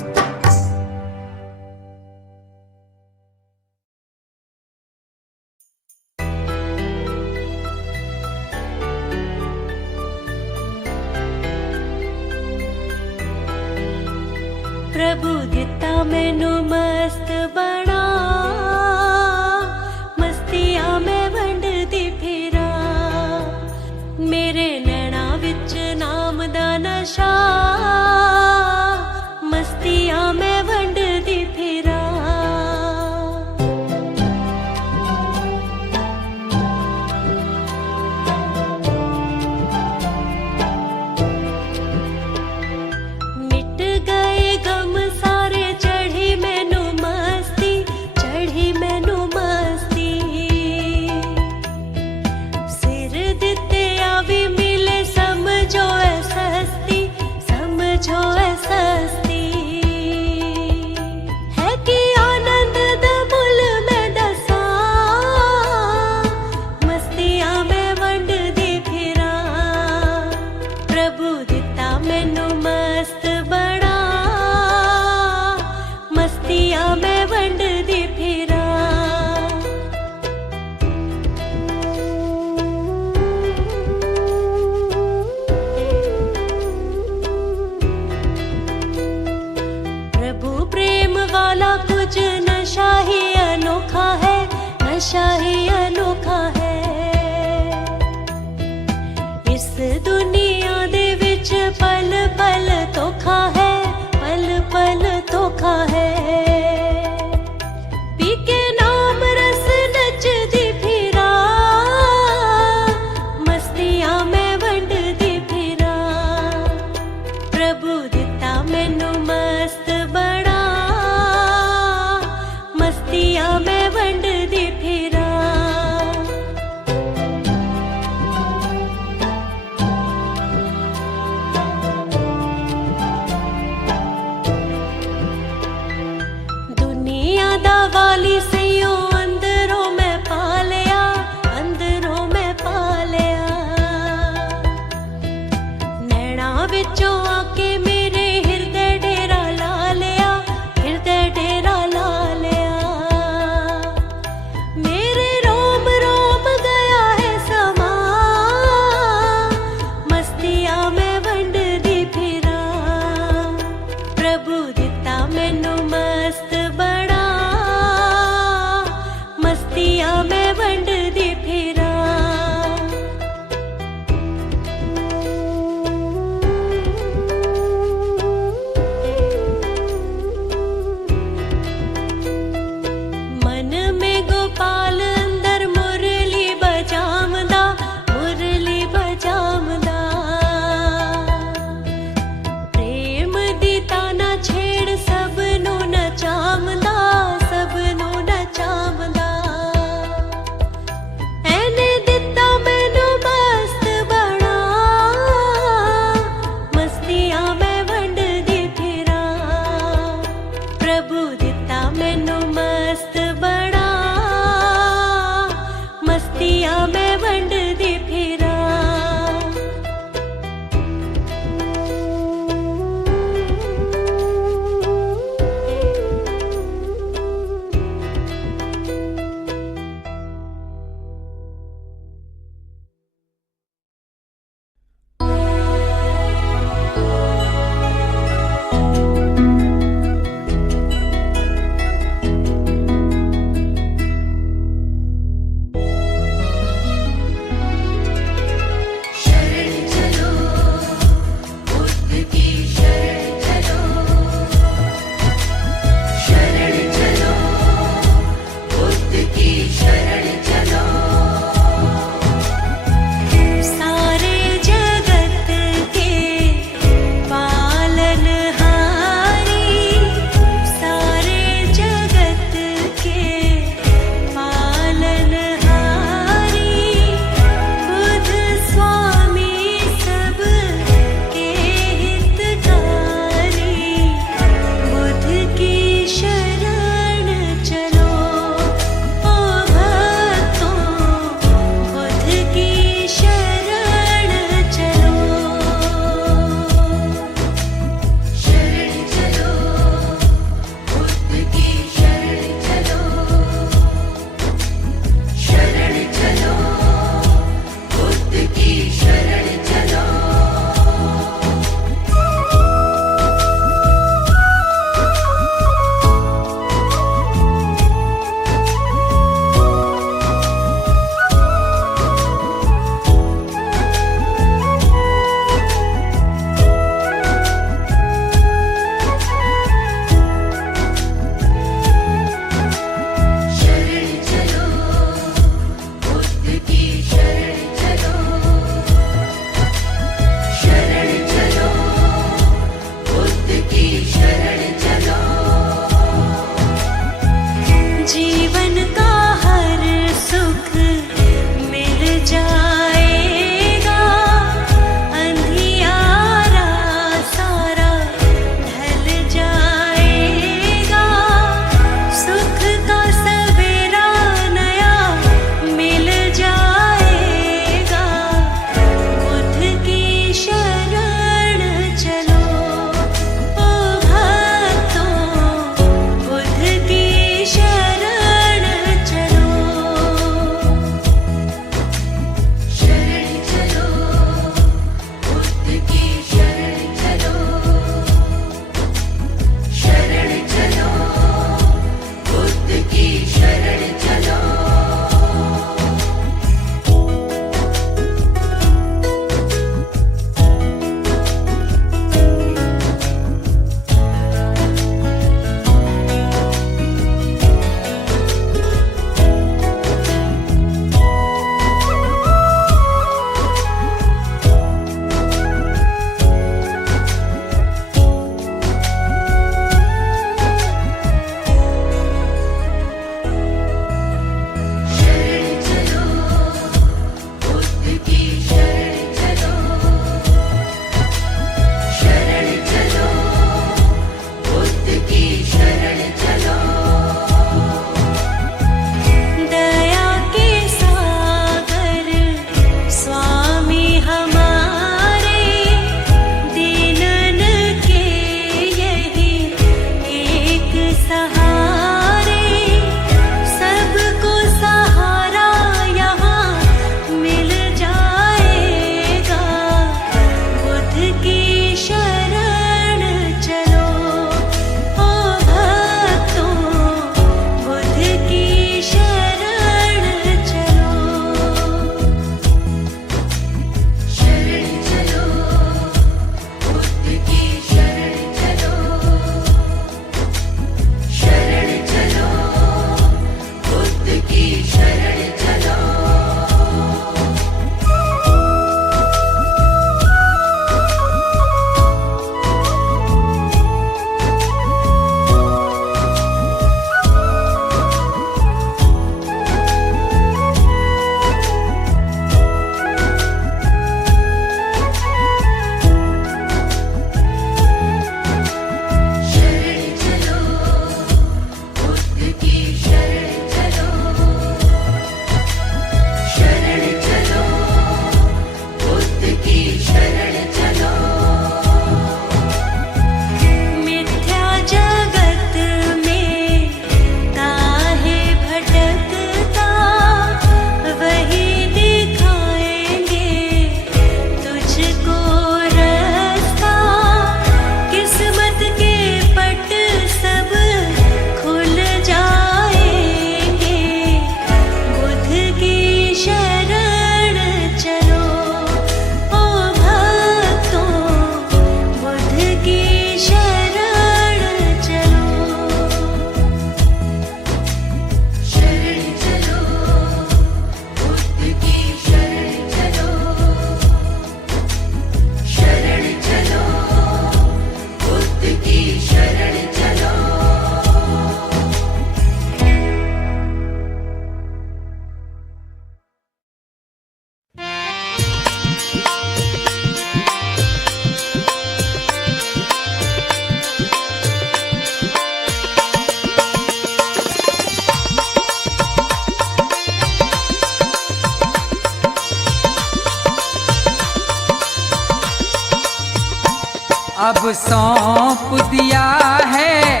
अब सौंप दिया है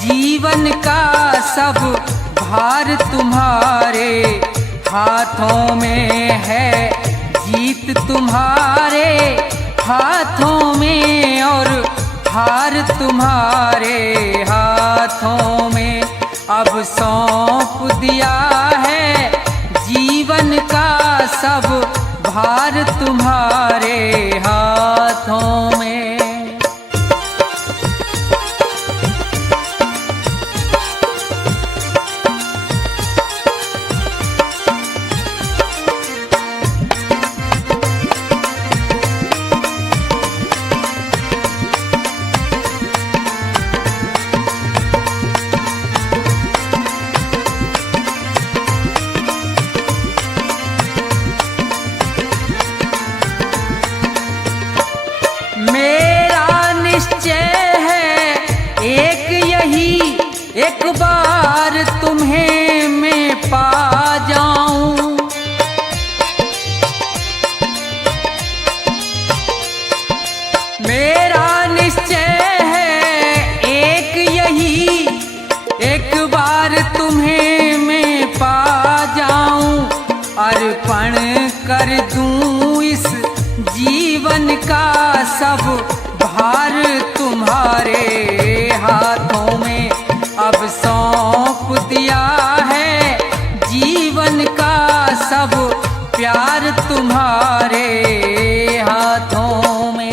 जीवन का सब भार तुम्हारे हाथों में है, जीत तुम्हारे हाथों में और हार तुम्हारे हाथों में। अब सौंप दिया है जीवन का सब भार तुम्हारे हाथों में। एक बार तुम्हें मैं पा जाऊं, मेरा निश्चय है एक यही, एक बार तुम्हें मैं पा जाऊं, अर्पण कर दूं इस जीवन का सब भार तुम्हारे हाथों में। अब सौंप दिया है जीवन का सब प्यार तुम्हारे हाथों में।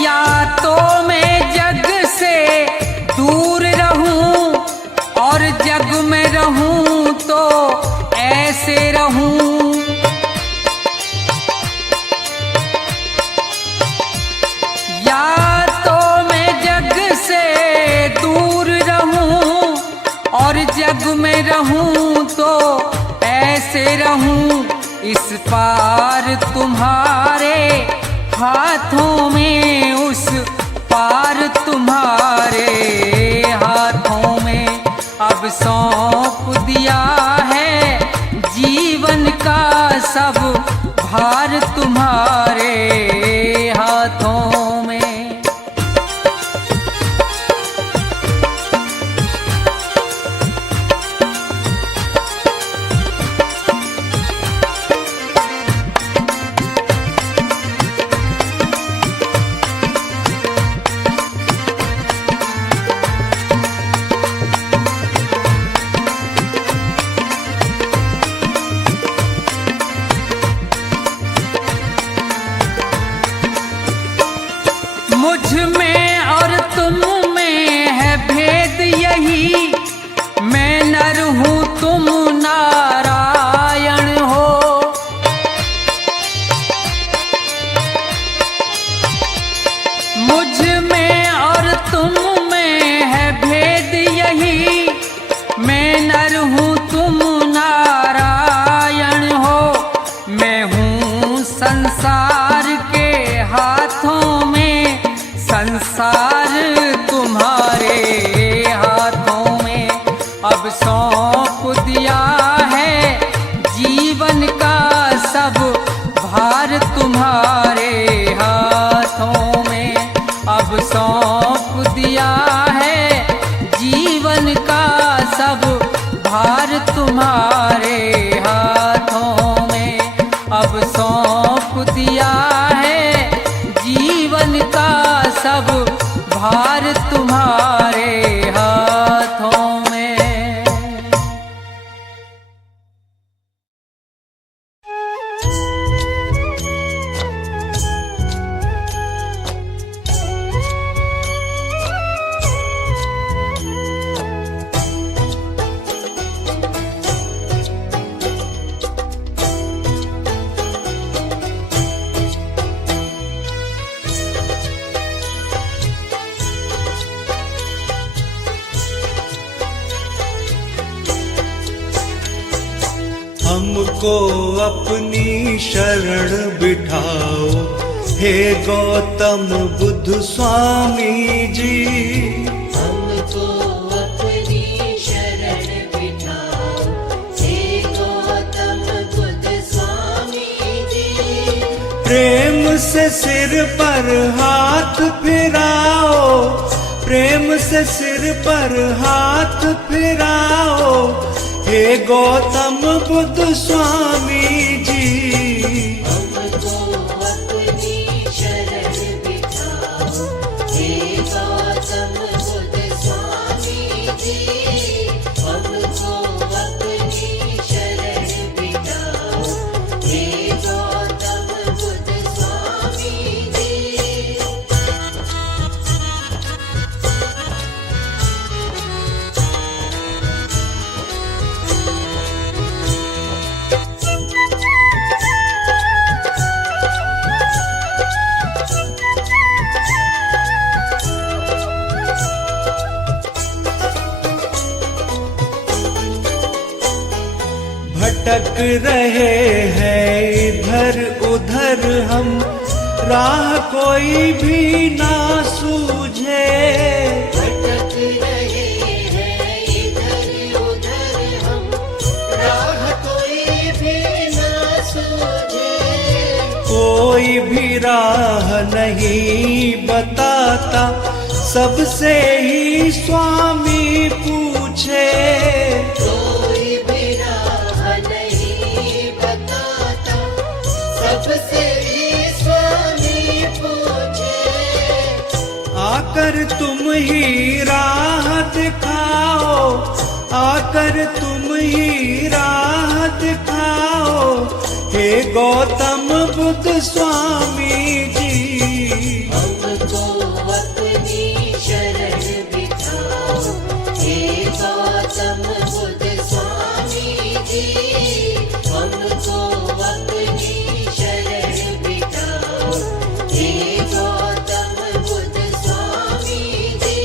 या तो मैं जग से दूर रहूं और जग में रहूं तो ऐसे रहूं, या तो मैं जग से दूर रहूं और जग में रहूं तो ऐसे रहूं। इस पार तुम्हारे हाथों में, उस पार तुम्हारे हाथों में। अब सौंप दिया है जीवन का सब भार तुम्हारे हाथों में। मुझ में और तुम में है भेद यही, मैं नर हूँ तुम नारायण हो। मुझ में और तुम में है भेद यही, मैं नर हूँ तुम नारायण हो। मैं हूँ संसार के हाथों में, संसार तुम्हारे हाथों में। अब सौंप दिया है जीवन का सब भार तुम्हारे हाथों में। अब सौंप दिया है जीवन का सब भार तुम्हारे हाथों में। अब सौंप दिया है जीवन का सब भार तुम्हारे हाथों में। हमको अपनी शरण बिठाओ, हे गौतम बुद्ध स्वामी जी। हमको अपनी शरण बिठाओ, हे गौतम बुद्ध स्वामी जी। प्रेम से सिर पर हाथ फिराओ, प्रेम से सिर पर हाथ फिराओ, हे गौतम बुद्ध स्वामी जी। हमको अपनी शरण बिठाओ, हे गौतम बुद्ध स्वामी जी। हमको अपनी शरण बिठाओ, हे गौतम बुद्ध स्वामी जी। भटक रहे हैं इधर उधर हम, राह कोई भी ना सूझे। भटक रहे हैं इधर उधर हम, राह कोई भी न सूझे। कोई भी राह नहीं बताता, सबसे ही स्वामी पूछे। कोई भी राह नहीं बताता, सबसे ही स्वामी पूछे। आकर तुम ही राह दिखाओ, आकर तुम ही राह दिखाओ, हे गौतम बुद्ध स्वामी जी। हमको अपनी शरण बिठाओ, हे गौतम बुद्ध स्वामी जी। हमको अपनी शरण बिठाओ, हे गौतम बुद्ध स्वामी जी।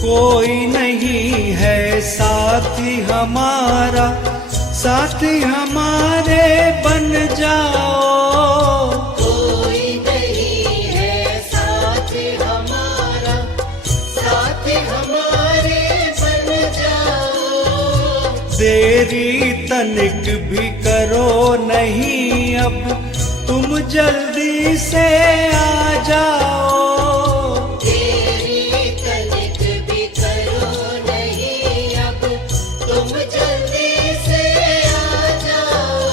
कोई नहीं है साथी हमारा, साथी हमारे बन जाओ। कोई नहीं है साथ हमारा, साथ हमारे बन जाओ। देरी तनिक भी करो नहीं, अब तुम जल्दी से आ जाओ। तेरी तनिक भी करो नहीं, अब तुम जल्दी से आ जाओ।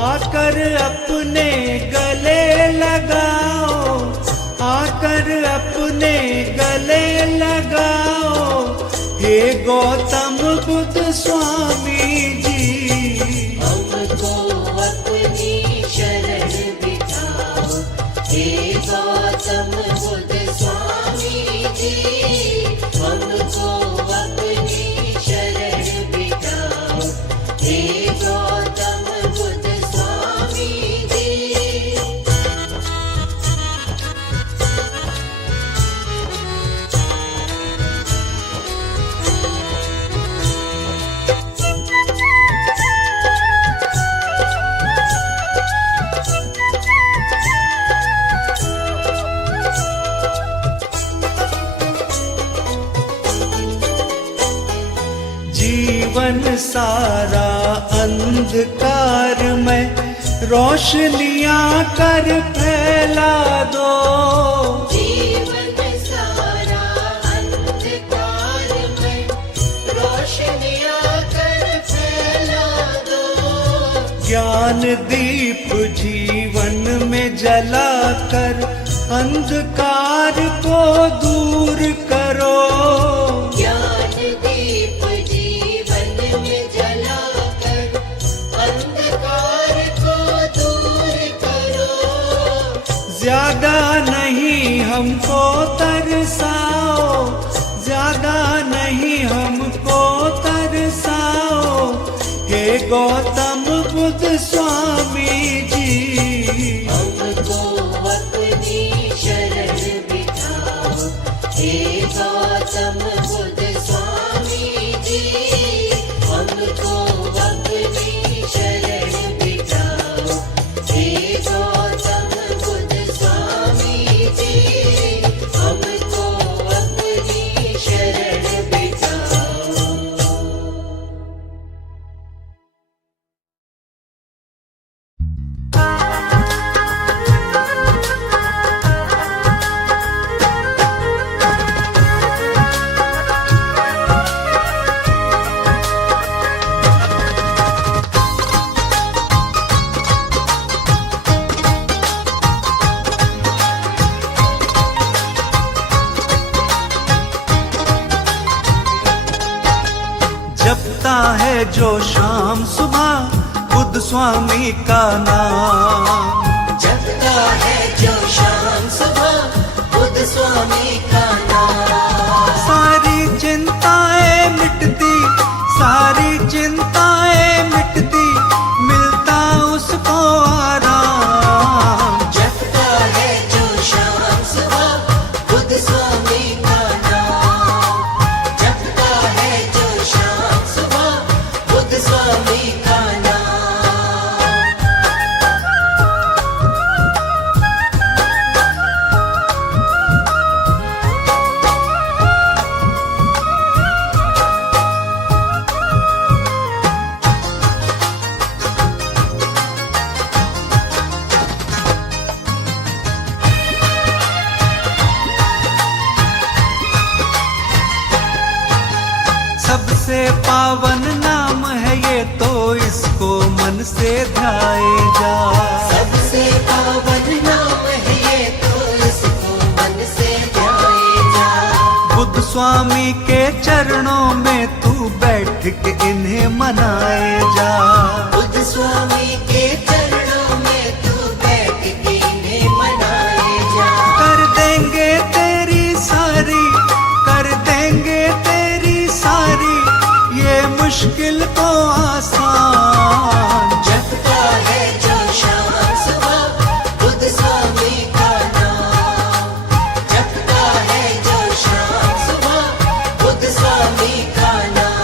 आकर अपने गले लगाओ, आकर अपने गले लगाओ, हे गौतम बुद्ध स्वामी जी। हमको अपनी शरण बिठाओ, हे गौतम बुद्ध स्वामी जी। हमको अपनी शरण बिठाओ, हे गौतम बुद्ध स्वामी जी। जीवन सारा अंधकार में रोशनियां कर फैला दो। जीवन सारा अंधकार में रोशनियां कर फैला दो। ज्ञान दीप जीवन में जलाकर अंधकार को दूर करो। ज्ञान दीप जीवन में जलाकर अंधकार को दूर करो। ज्यादा नहीं हमको तरसाओ, ज्यादा नहीं गौतम बुद्ध स्वामी जी, हमको अपनी शरण बिठाओ। हे गौतम बुद्ध स्वामी जी, हमको अपनी शरण बिठाओ। हे गौतम बुद्ध स्वामी जी, हमको अपनी शरण बिठाओ। जपता है जो शाम सुबह बुद्ध स्वामी का नाम, जपता है जो शाम सुबह बुद्ध स्वामी का नाम। सारी चिंताएं मिटती, सारी चिंताएं मिटती, मिलता उसको आराम। जपता है जो शाम सुबह बुद्ध स्वामी का नाम। जपता है जो शाम सुबह बुद्ध स्वामी का नाम। सबसे पावन नाम है ये तो इसको मन से ध्याए जा। सबसे पावन नाम है ये तो इसको मन से ध्याए जा। बुद्ध स्वामी के चरणों में तू बैठ के इन्हें मनाए जा। बुद्ध स्वामी के चरणों में तू बैठ के इन्हें मनाए जा। कर देंगे तेरी सारी, कर देंगे तेरी सारी ये मुश्किल को आसान। जपता है जो शाम सुबह बुद्ध स्वामी का नाम। जपता है जो शाम सुबह बुद्ध स्वामी का नाम।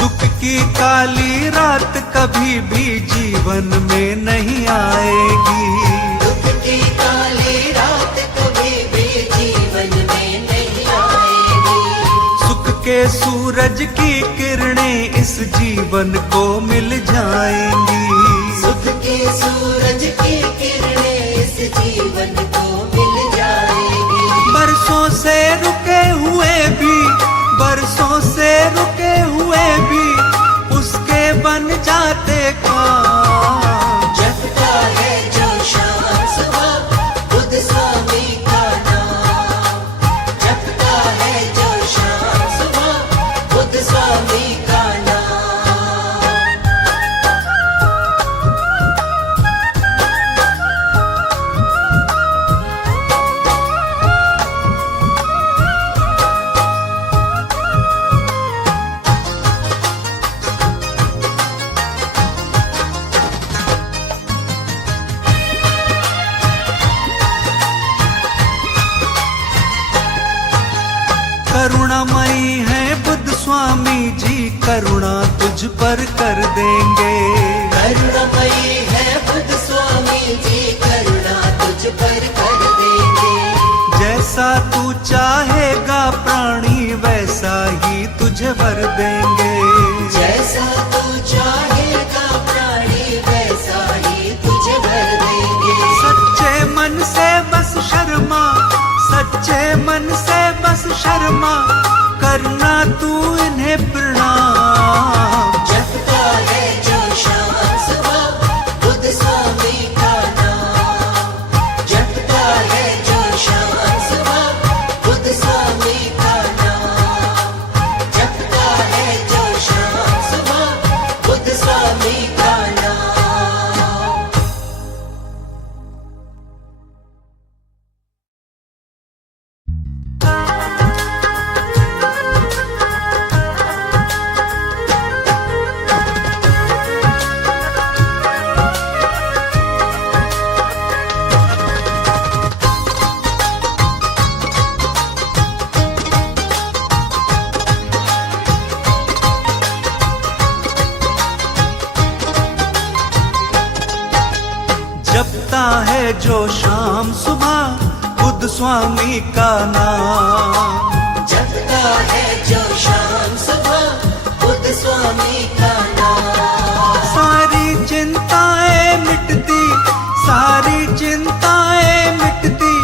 दुख की काली रात कभी भी जीवन में नहीं आएगी। दुख की काली रात कभी भी जीवन में नहीं आएगी। सुख के सूरज की किरणें इस जीवन को मिल जाएंगी। सुख के सूरज की किरणें इस जीवन को मिल जाएगी। बरसों से रुके हुए भी, बरसों से रुके हुए भी उसके बन जाते काम। जपता है जो शाम सुबह बुद्ध स्वामी का नाम। जपता है जो शाम सुबह बुद्ध स्वामी का नाम। करुणामयी है बुद्ध स्वामी जी, करुणा तुझ पर कर देंगे। करुणामयी है बुद्ध स्वामी जी, करुणा तुझ पर कर देंगे। जैसा तू चाहेगा प्राणी वैसा ही तुझे वर देंगे। जैसा तू चाहेगा प्राणी वैसा ही तुझे भर देंगे। सच्चे मन से बस शर्मा, सच्चे मन से बस शर्मा, करना तू इन्हें प्रणाम। जपता है जो शाम सुबह बुद्ध स्वामी का नाम। जपता है जो शाम सुबह बुद्ध स्वामी का नाम। जपता है जो शाम सुबह बुद्ध स्वामी का नाम। सारी चिंताएं मिटती, सारी चिंताएं मिटती,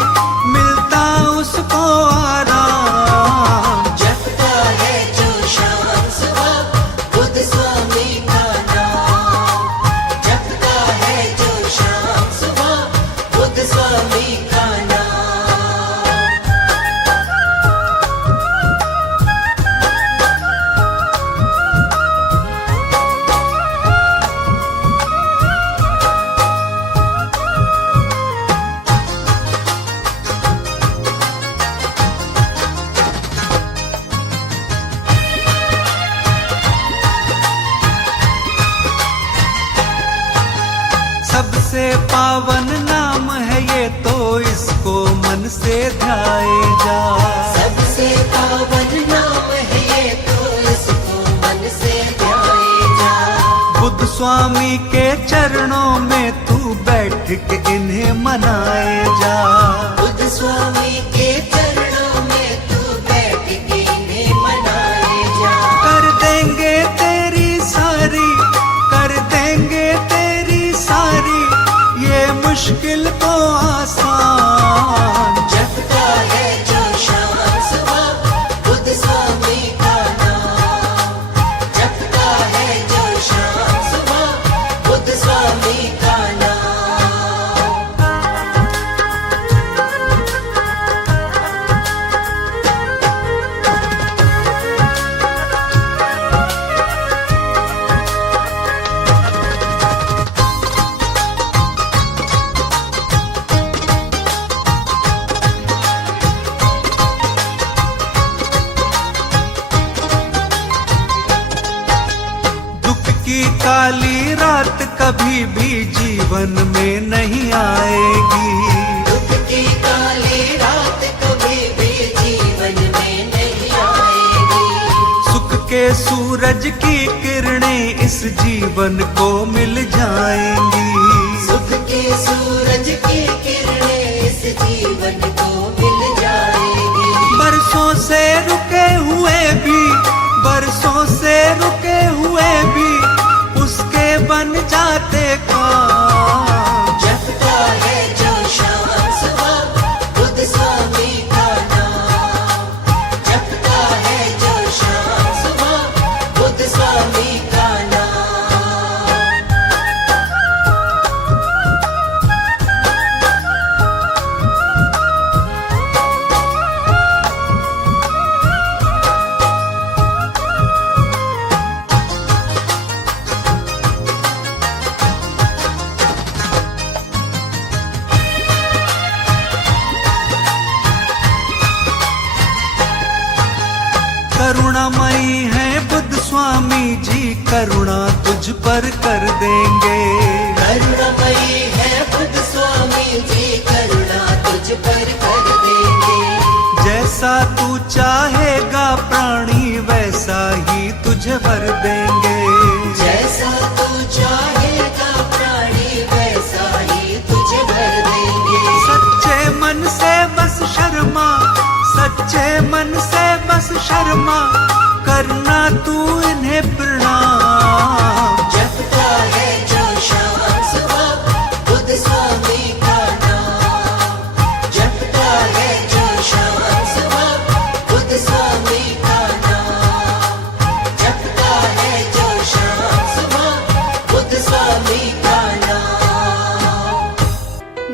मिलता उसको आराम। जपता है जो शाम सुबह बुद्ध स्वामी का नाम। जपता है जो शाम सुबह बुद्ध स्वामी का नाम। सबसे पावन नाम है ये तो इसको मन से ध्याए जा। सबसे पावन नाम है ये तो इसको मन से ध्याए जा। बुद्ध स्वामी के चरणों में तू बैठ के इन्हें मनाए जा। बुद्ध स्वामी के चरणों में तू बैठ के इन्हें मनाए जा। कर देंगे तेरी सारी, कर देंगे तेरी सारी ये मुश्किल को आसान। जपता है जो शाम सुबह बुद्ध स्वामी का नाम। जपता है जो शाम सुबह बुद्ध स्वामी का नाम। दुख की काली रात कभी भी जीवन में नहीं आएगी। दुख की काली रात कभी भी जीवन में नहीं आएगी। सुख के सूरज की किरणें इस जीवन को मिल जाएंगी। सुख के सूरज की किरणें इस जीवन को मिल जाएगी। बरसों से रुके हुए भी, बरसों से रुके हुए भी उसके बन जाते काम। जपता है जो शाम सुबह बुद्ध स्वामी का नाम। जपता है जो शाम सुबह बुद्ध स्वामी का नाम। करुणामयी है बुद्ध स्वामी जी, करुणा तुझ पर कर देंगे। करुणामयी है बुद्ध स्वामी जी, करुणा तुझ पर कर देंगे। जैसा तू चाहेगा प्राणी वैसा ही तुझे वर देंगे। जैसा तू चाहेगा प्राणी वैसा ही तुझे भर देंगे। सच्चे मन से बस शर्मा, सच्चे मन से बस शर्मा, करना तू इन्हें प्रणाम। जपता है जो शाम सुबह बुद्ध स्वामी का नाम। जपता है जो शाम सुबह बुद्ध स्वामी का नाम। जपता है जो शाम सुबह बुद्ध स्वामी का नाम।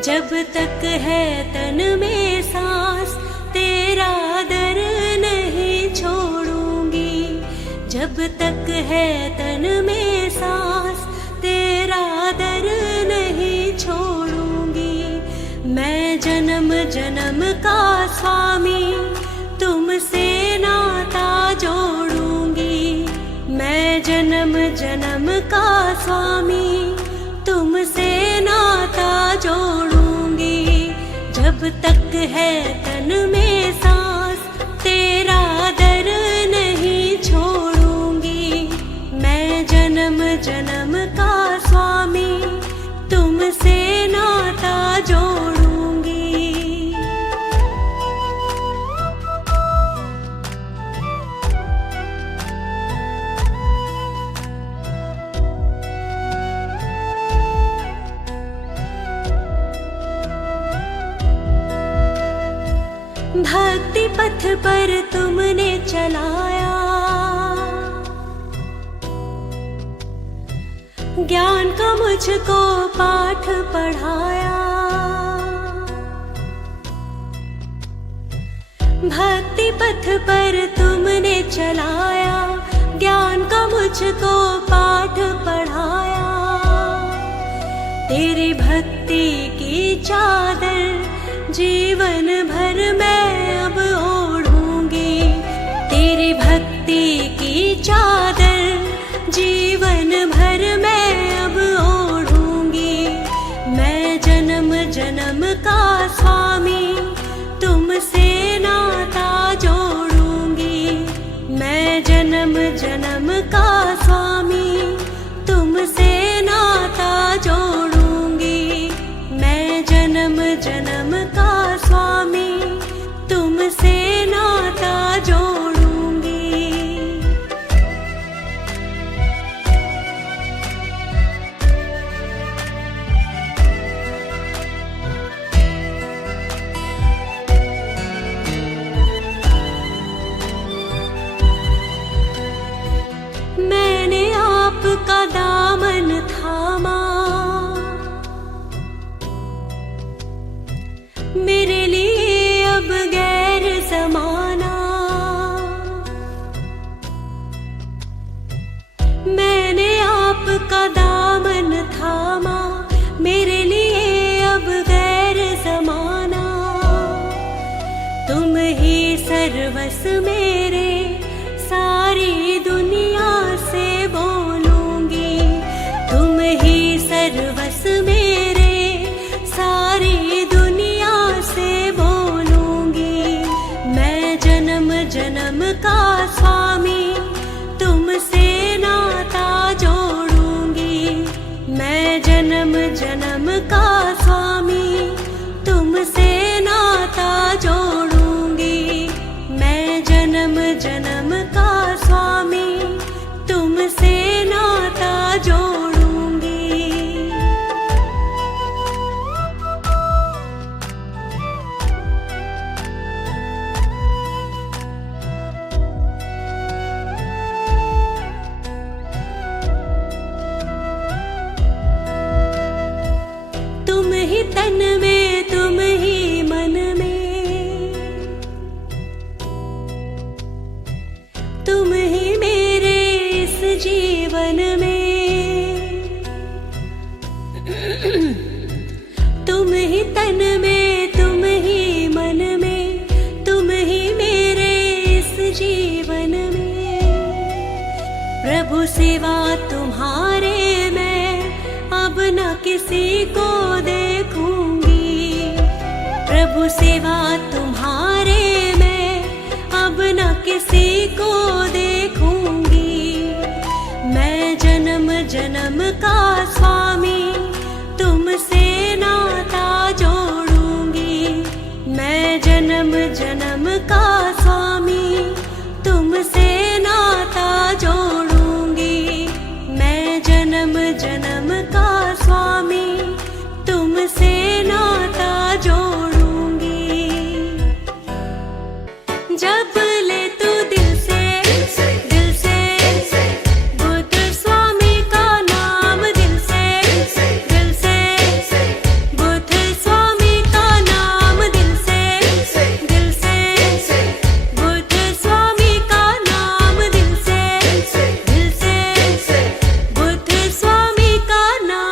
जब तक है तन में सांस तेरा दर नहीं छोड़ूंगी। जब तक है तन में सांस तेरा दर नहीं छोड़ूंगी। मैं जन्म जन्म का स्वामी तुमसे नाता जोड़ूंगी। मैं जन्म जन्म का स्वामी तुमसे नाता जोड़ूंगी। जब तक है तन में सांस तेरा दर नहीं छोड़ूंगी। मैं जन्म जन्म का स्वामी तुमसे नाता जोड़ूंगी। भक्ति पथ पर तुमने चलाया, ज्ञान का मुझको पाठ पढ़ाया। भक्ति पथ पर तुमने चलाया, ज्ञान का मुझको पाठ पढ़ाया। तेरी भक्ति की चादर जीवन भर मैं अब ओढ़ूंगी। तेरी भक्ति की चादर जीवन भर मैं अब ओढ़ूंगी। मैं जन्म जन्म का स्वामी तुमसे नाता जोड़ूंगी। मैं जन्म जन्म का स्वामी तुमसे नाता जोड़ूंगी। मैं जन्म जन्म का स्वामी तुमसे नाता जोड़ूंगी। मैंने आपका दामन थामा, मेरे लिए अब गैर ज़माना। मैंने आपका दामन थामा, मेरे लिए अब गैर ज़माना। तुम ही सर्वस मेरे, सारी दुनिया से बोलूंगी। तुम ही सर्वस मेरे, सारी दुनिया से बोलूंगी। मैं जन्म जन्म का स्वामी तुमसे नाता जोड़ूंगी। मैं जन्म जन्म का स्वामी तुमसे नाता जोड़ूंगी। मैं जन्म जन्म का स्वामी तुमसे नाता जोड़ूंगी। तुम ही तन में, तुम ही मन में, तुम ही मेरे इस जीवन में। तुम ही तन में, तुम ही मन में, तुम ही मेरे इस जीवन में। प्रभु सिवा तुम्हारे मैं अब न किसी को देखूंगी। प्रभु सिवा तुम्हारे मैं अब न किसी को देखूंगी। मैं जन्म जन्म का स्वामी तुमसे नाता जोड़ूंगी। मैं जन्म जन्म का स्वामी तुमसे नाता जोड़ूंगी। मैं जन्म जन्म का स्वामी तुमसे नाता जोड़ूंगी। जब ले तू दिल से बुद्ध स्वामी का नाम, दिल से बुद्ध स्वामी का नाम, दिल से बुद्ध स्वामी का नाम, दिल से बुद्ध स्वामी का नाम।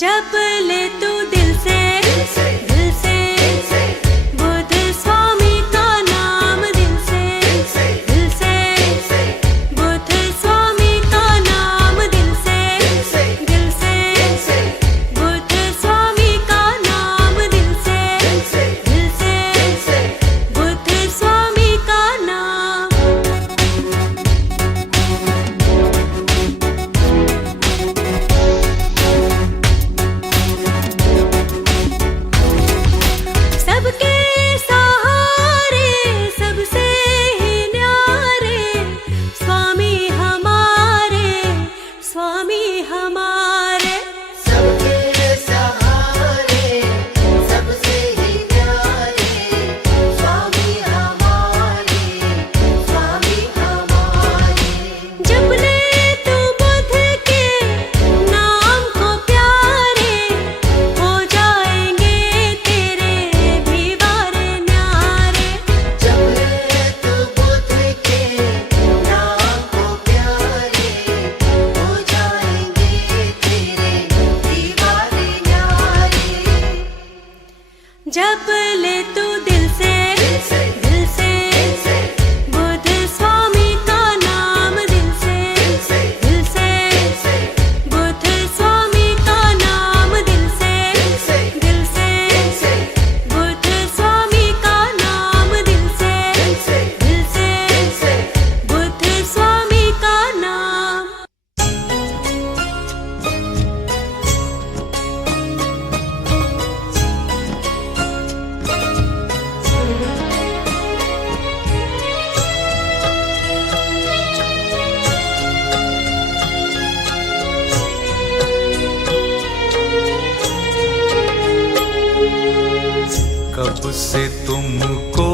जप ले तू दिल से बुद्ध स्वामी का नाम दिल से बुद्ध स्वामी का नाम दिल से बुद्ध स्वामी का नाम दिल से बुद्ध स्वामी का नाम। सबके सहारे सबसे ही न्यारे स्वामी हमारे सबके सहारे सबसे ही प्यारे स्वामी हमारे जप ले तू बुद्ध के नाम को प्यारे हो जाएंगे तेरे दीवारे न्यारे। जब ले तू बुद्ध के नाम को प्यारे हो जाएंगे तेरे दीवारे न्यारे। जप ले तू दिल से बुद्ध स्वामी का नाम दिल से बुद्ध स्वामी का नाम दिल से बुद्ध स्वामी का नाम दिल से बुद्ध स्वामी का नाम। कब से तुमको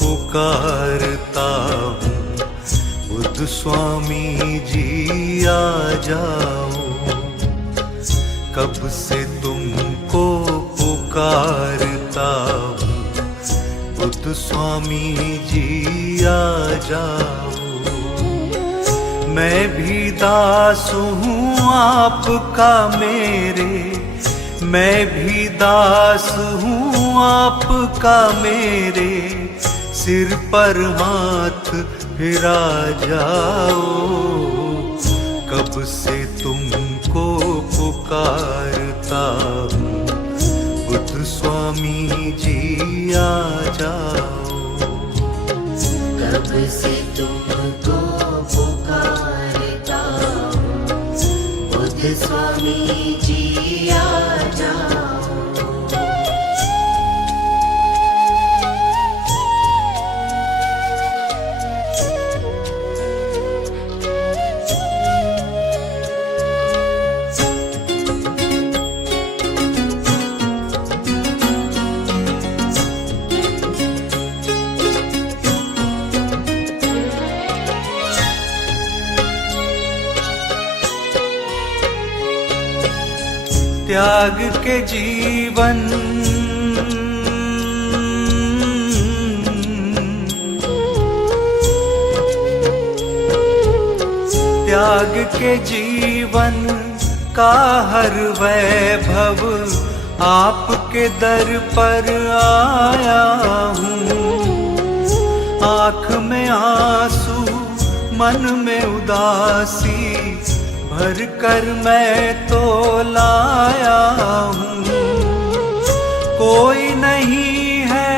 पुकारता हूँ बुद्ध स्वामी जी आ जाओ। कब से तुमको पुकारता हूँ बुद्ध स्वामी जी आ जाओ। मैं भी दास हूँ आपका मैं भी दास हूँ आपका मेरे सिर पर हाथ फिरा जाओ। कब से तुमको पुकारता हूँ बुद्ध स्वामी जी आ जाओ। कब से तुमको पुकारता हूँ बुद्ध स्वामी जी आ जाओ। त्याग के जीवन त्याग के जीवन का हर वैभव आपके दर पर आया हूँ। आँख में आंसू मन में उदासी भर कर मैं तो लाया हूँ। कोई नहीं है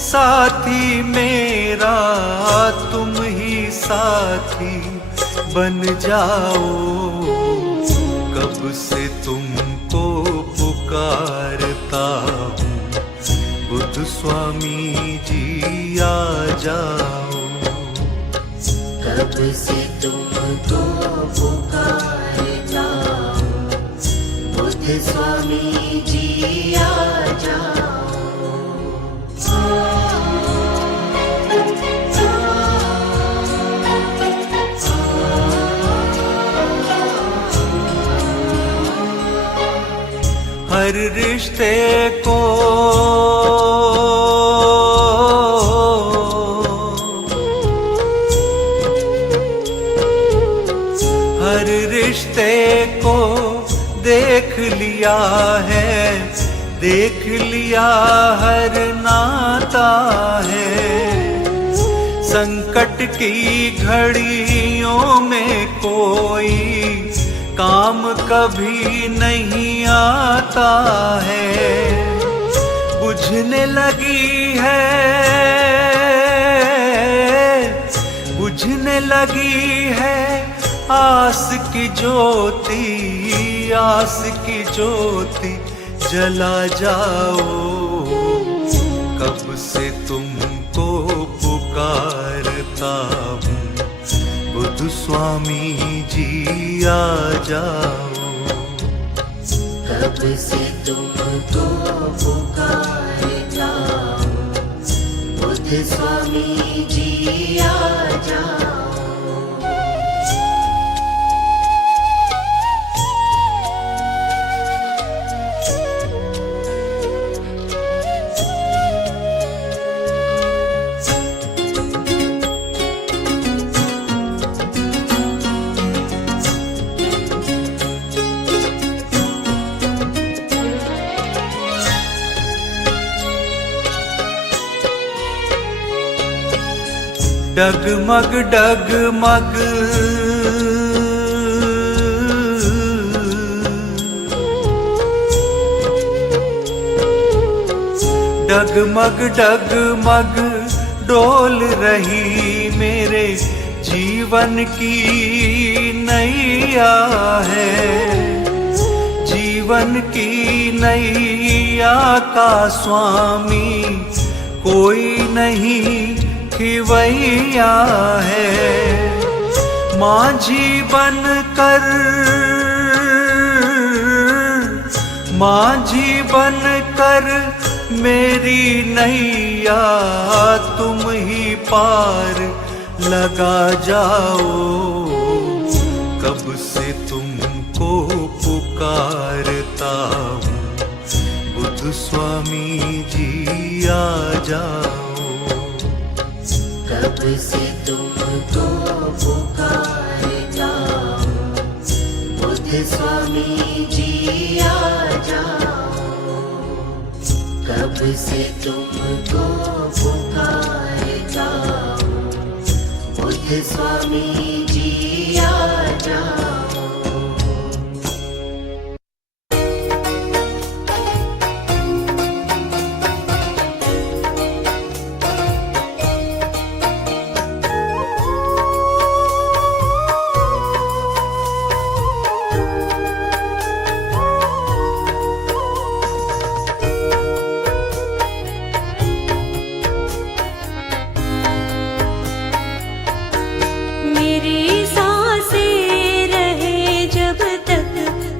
साथी मेरा, तुम ही साथी बन जाओ। कब से तुमको पुकारता हूँ बुद्ध स्वामी जी आ जाओ। कब से तुमको पुकारता हूँ बुद्ध स्वामी जी आ जाओ। हर रिश्ते को रिश्ते को देख लिया है, देख लिया हर नाता है। संकट की घड़ियों में कोई काम कभी नहीं आता है। बुझने लगी है, बुझने लगी है आस की ज्योति, आस की ज्योति जला जाओ। कब से तुमको पुकारता हूँ, बुद्ध स्वामी जी आ जाओ। कब से तुमको पुकारता हूँ, बुद्ध स्वामी जी आ जाओ। डगमग डगमग डगमग डगमग डोल रही मेरे जीवन की नैया है। जीवन की नैया का स्वामी कोई नहीं खिवैया है। माझी बन कर, माझी बन कर मेरी नैया तुम ही पार लगा जाओ। कब से तुमको पुकारता हूँ, बुद्ध स्वामी जी आ जाओ। कब से तुमको पुकारता हूँ, बुद्ध स्वामी जी आ जाओ। कब से तुमको पुकारता हूँ, बुद्ध स्वामी जी आ जाओ। मेरी सांसें रहे जब तक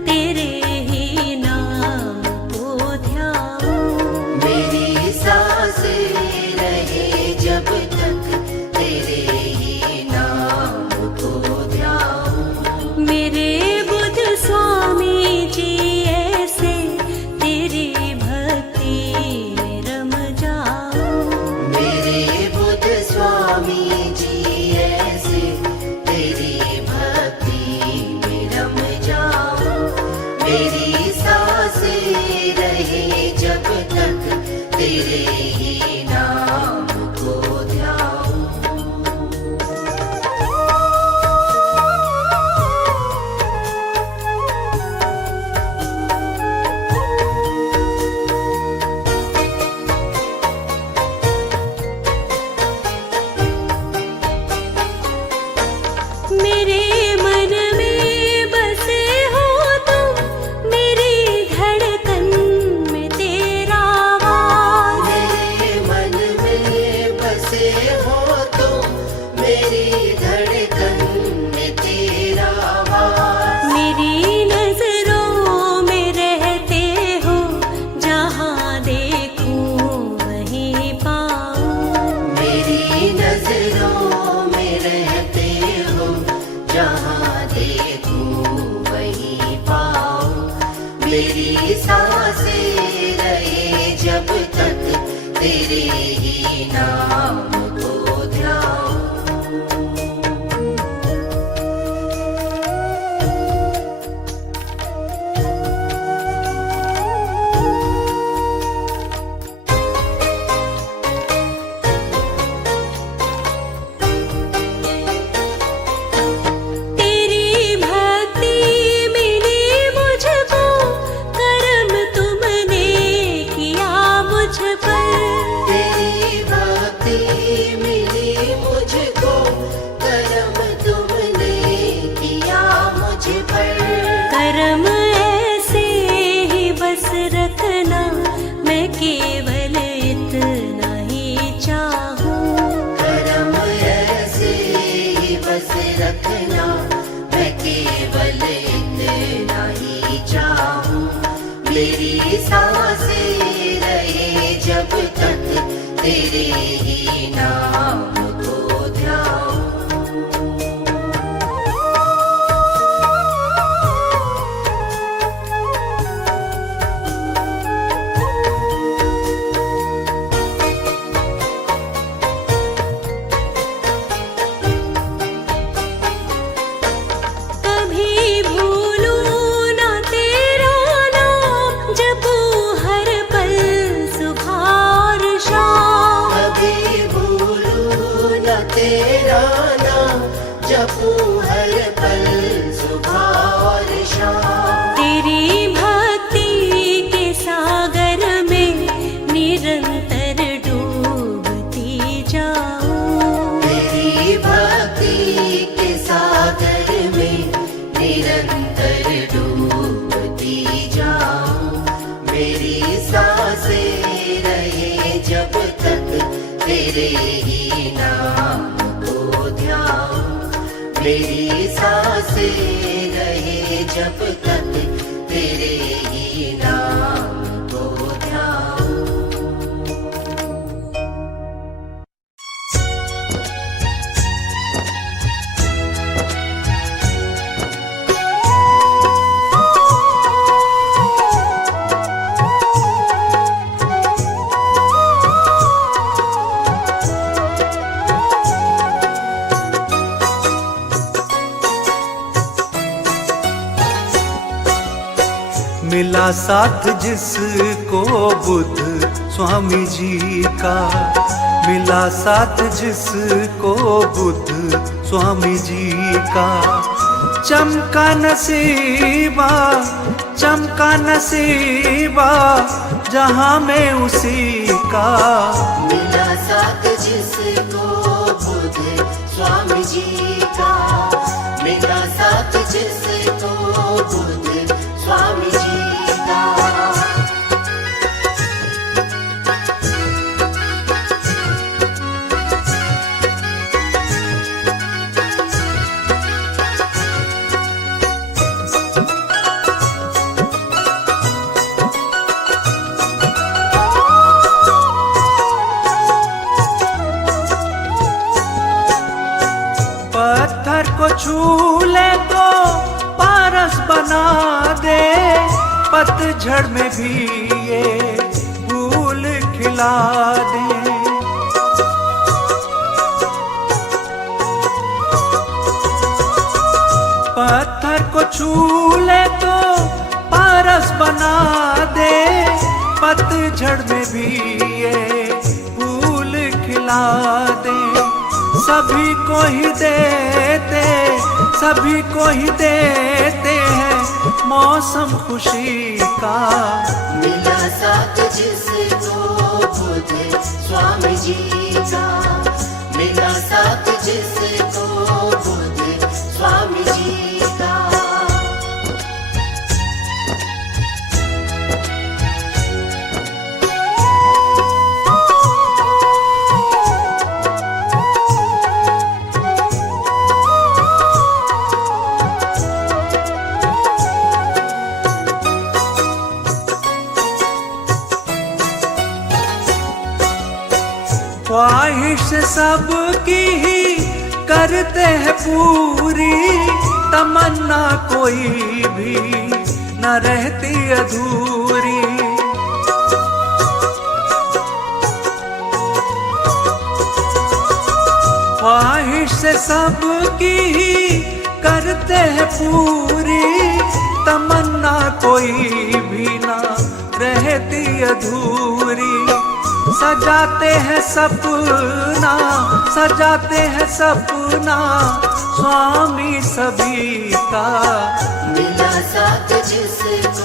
तेरे ही नाम को ध्याऊं। मेरी सांसें रहे जब तक तेरे ही नाम को ध्याऊं। मेरे बुद्ध स्वामी जी ऐसे तेरी भक्ति में रम जाऊं। मेरे बुद्ध स्वामी जी ऐसे तेरी भक्ति में रम जाऊं। मेरी सांसें रहे जब तक तेरे ही नाम को ध्याऊं। मेरे मन में बसे हो तुम, मेरी धड़कन में तेरा वास। मेरे मन में बसे हो तुम, मेरी धड़कन में तेरा वास। मेरी नजरों में रहते हो, जहाँ देखूं वहीं पाऊं। मेरी नजरों में रहते हो, जहाँ देखूं वहीं पाऊं। मेरी सांसें रहे जब तक तेरे ही नाम को ध्याऊं। रखना, मैं केवल इतना ही चाहूं, मेरी सांसें रहे जब तक तेरे ही नाम को ध्याऊं। कभी भूलूं ना तेरा नाम, जपूं हर पल सुबह और शाम। कभी भूलूं न तेरा नाम, जपूं हर पल सुबह और शाम। तेरी भक्ति के सागर में निरंतर डूबती जाऊं। तेरी भक्ति के सागर में निरंतर डूबती जाऊं, मेरी सांसें रहे जब तक तेरे ही नाम को ध्याऊं, मेरी सांसें रहे जब तक तेरे ही नाम को ध्याऊं। मिला साथ जिसको बुद्ध स्वामी जी का, मिला साथ जिसको बुद्ध स्वामी जी का। चमका नसीबा, चमका नसीबा, जहां में उसी का। मिला साथ जिसको बुद्ध स्वामी जी का, मिला साथ जिसको बुद्ध स्वामी जी का। पत्थर को छू ले तो पारस बना दे, पतझड़ में भी ये फूल खिला दे। पत्थर को छू ले तो पारस बना दे, पतझड़ में भी ये फूल खिला दे। सभी को ही देते, सभी को ही देते हैं मौसम खुशी का। मिला साथ जिसको बुद्ध स्वामी जी का, मिला साथ जिसको बुद्ध स्वामी जी का। ख्वाहिश सबकी ही करते हैं पूरी, तमन्ना कोई भी न रहती अधूरी। ख्वाहिश सबकी ही करते हैं पूरी, तमन्ना कोई भी न रहती अधूरी। सजाते हैं सपना, सजाते हैं सपना स्वामी सभी का। मिला साथ जिसको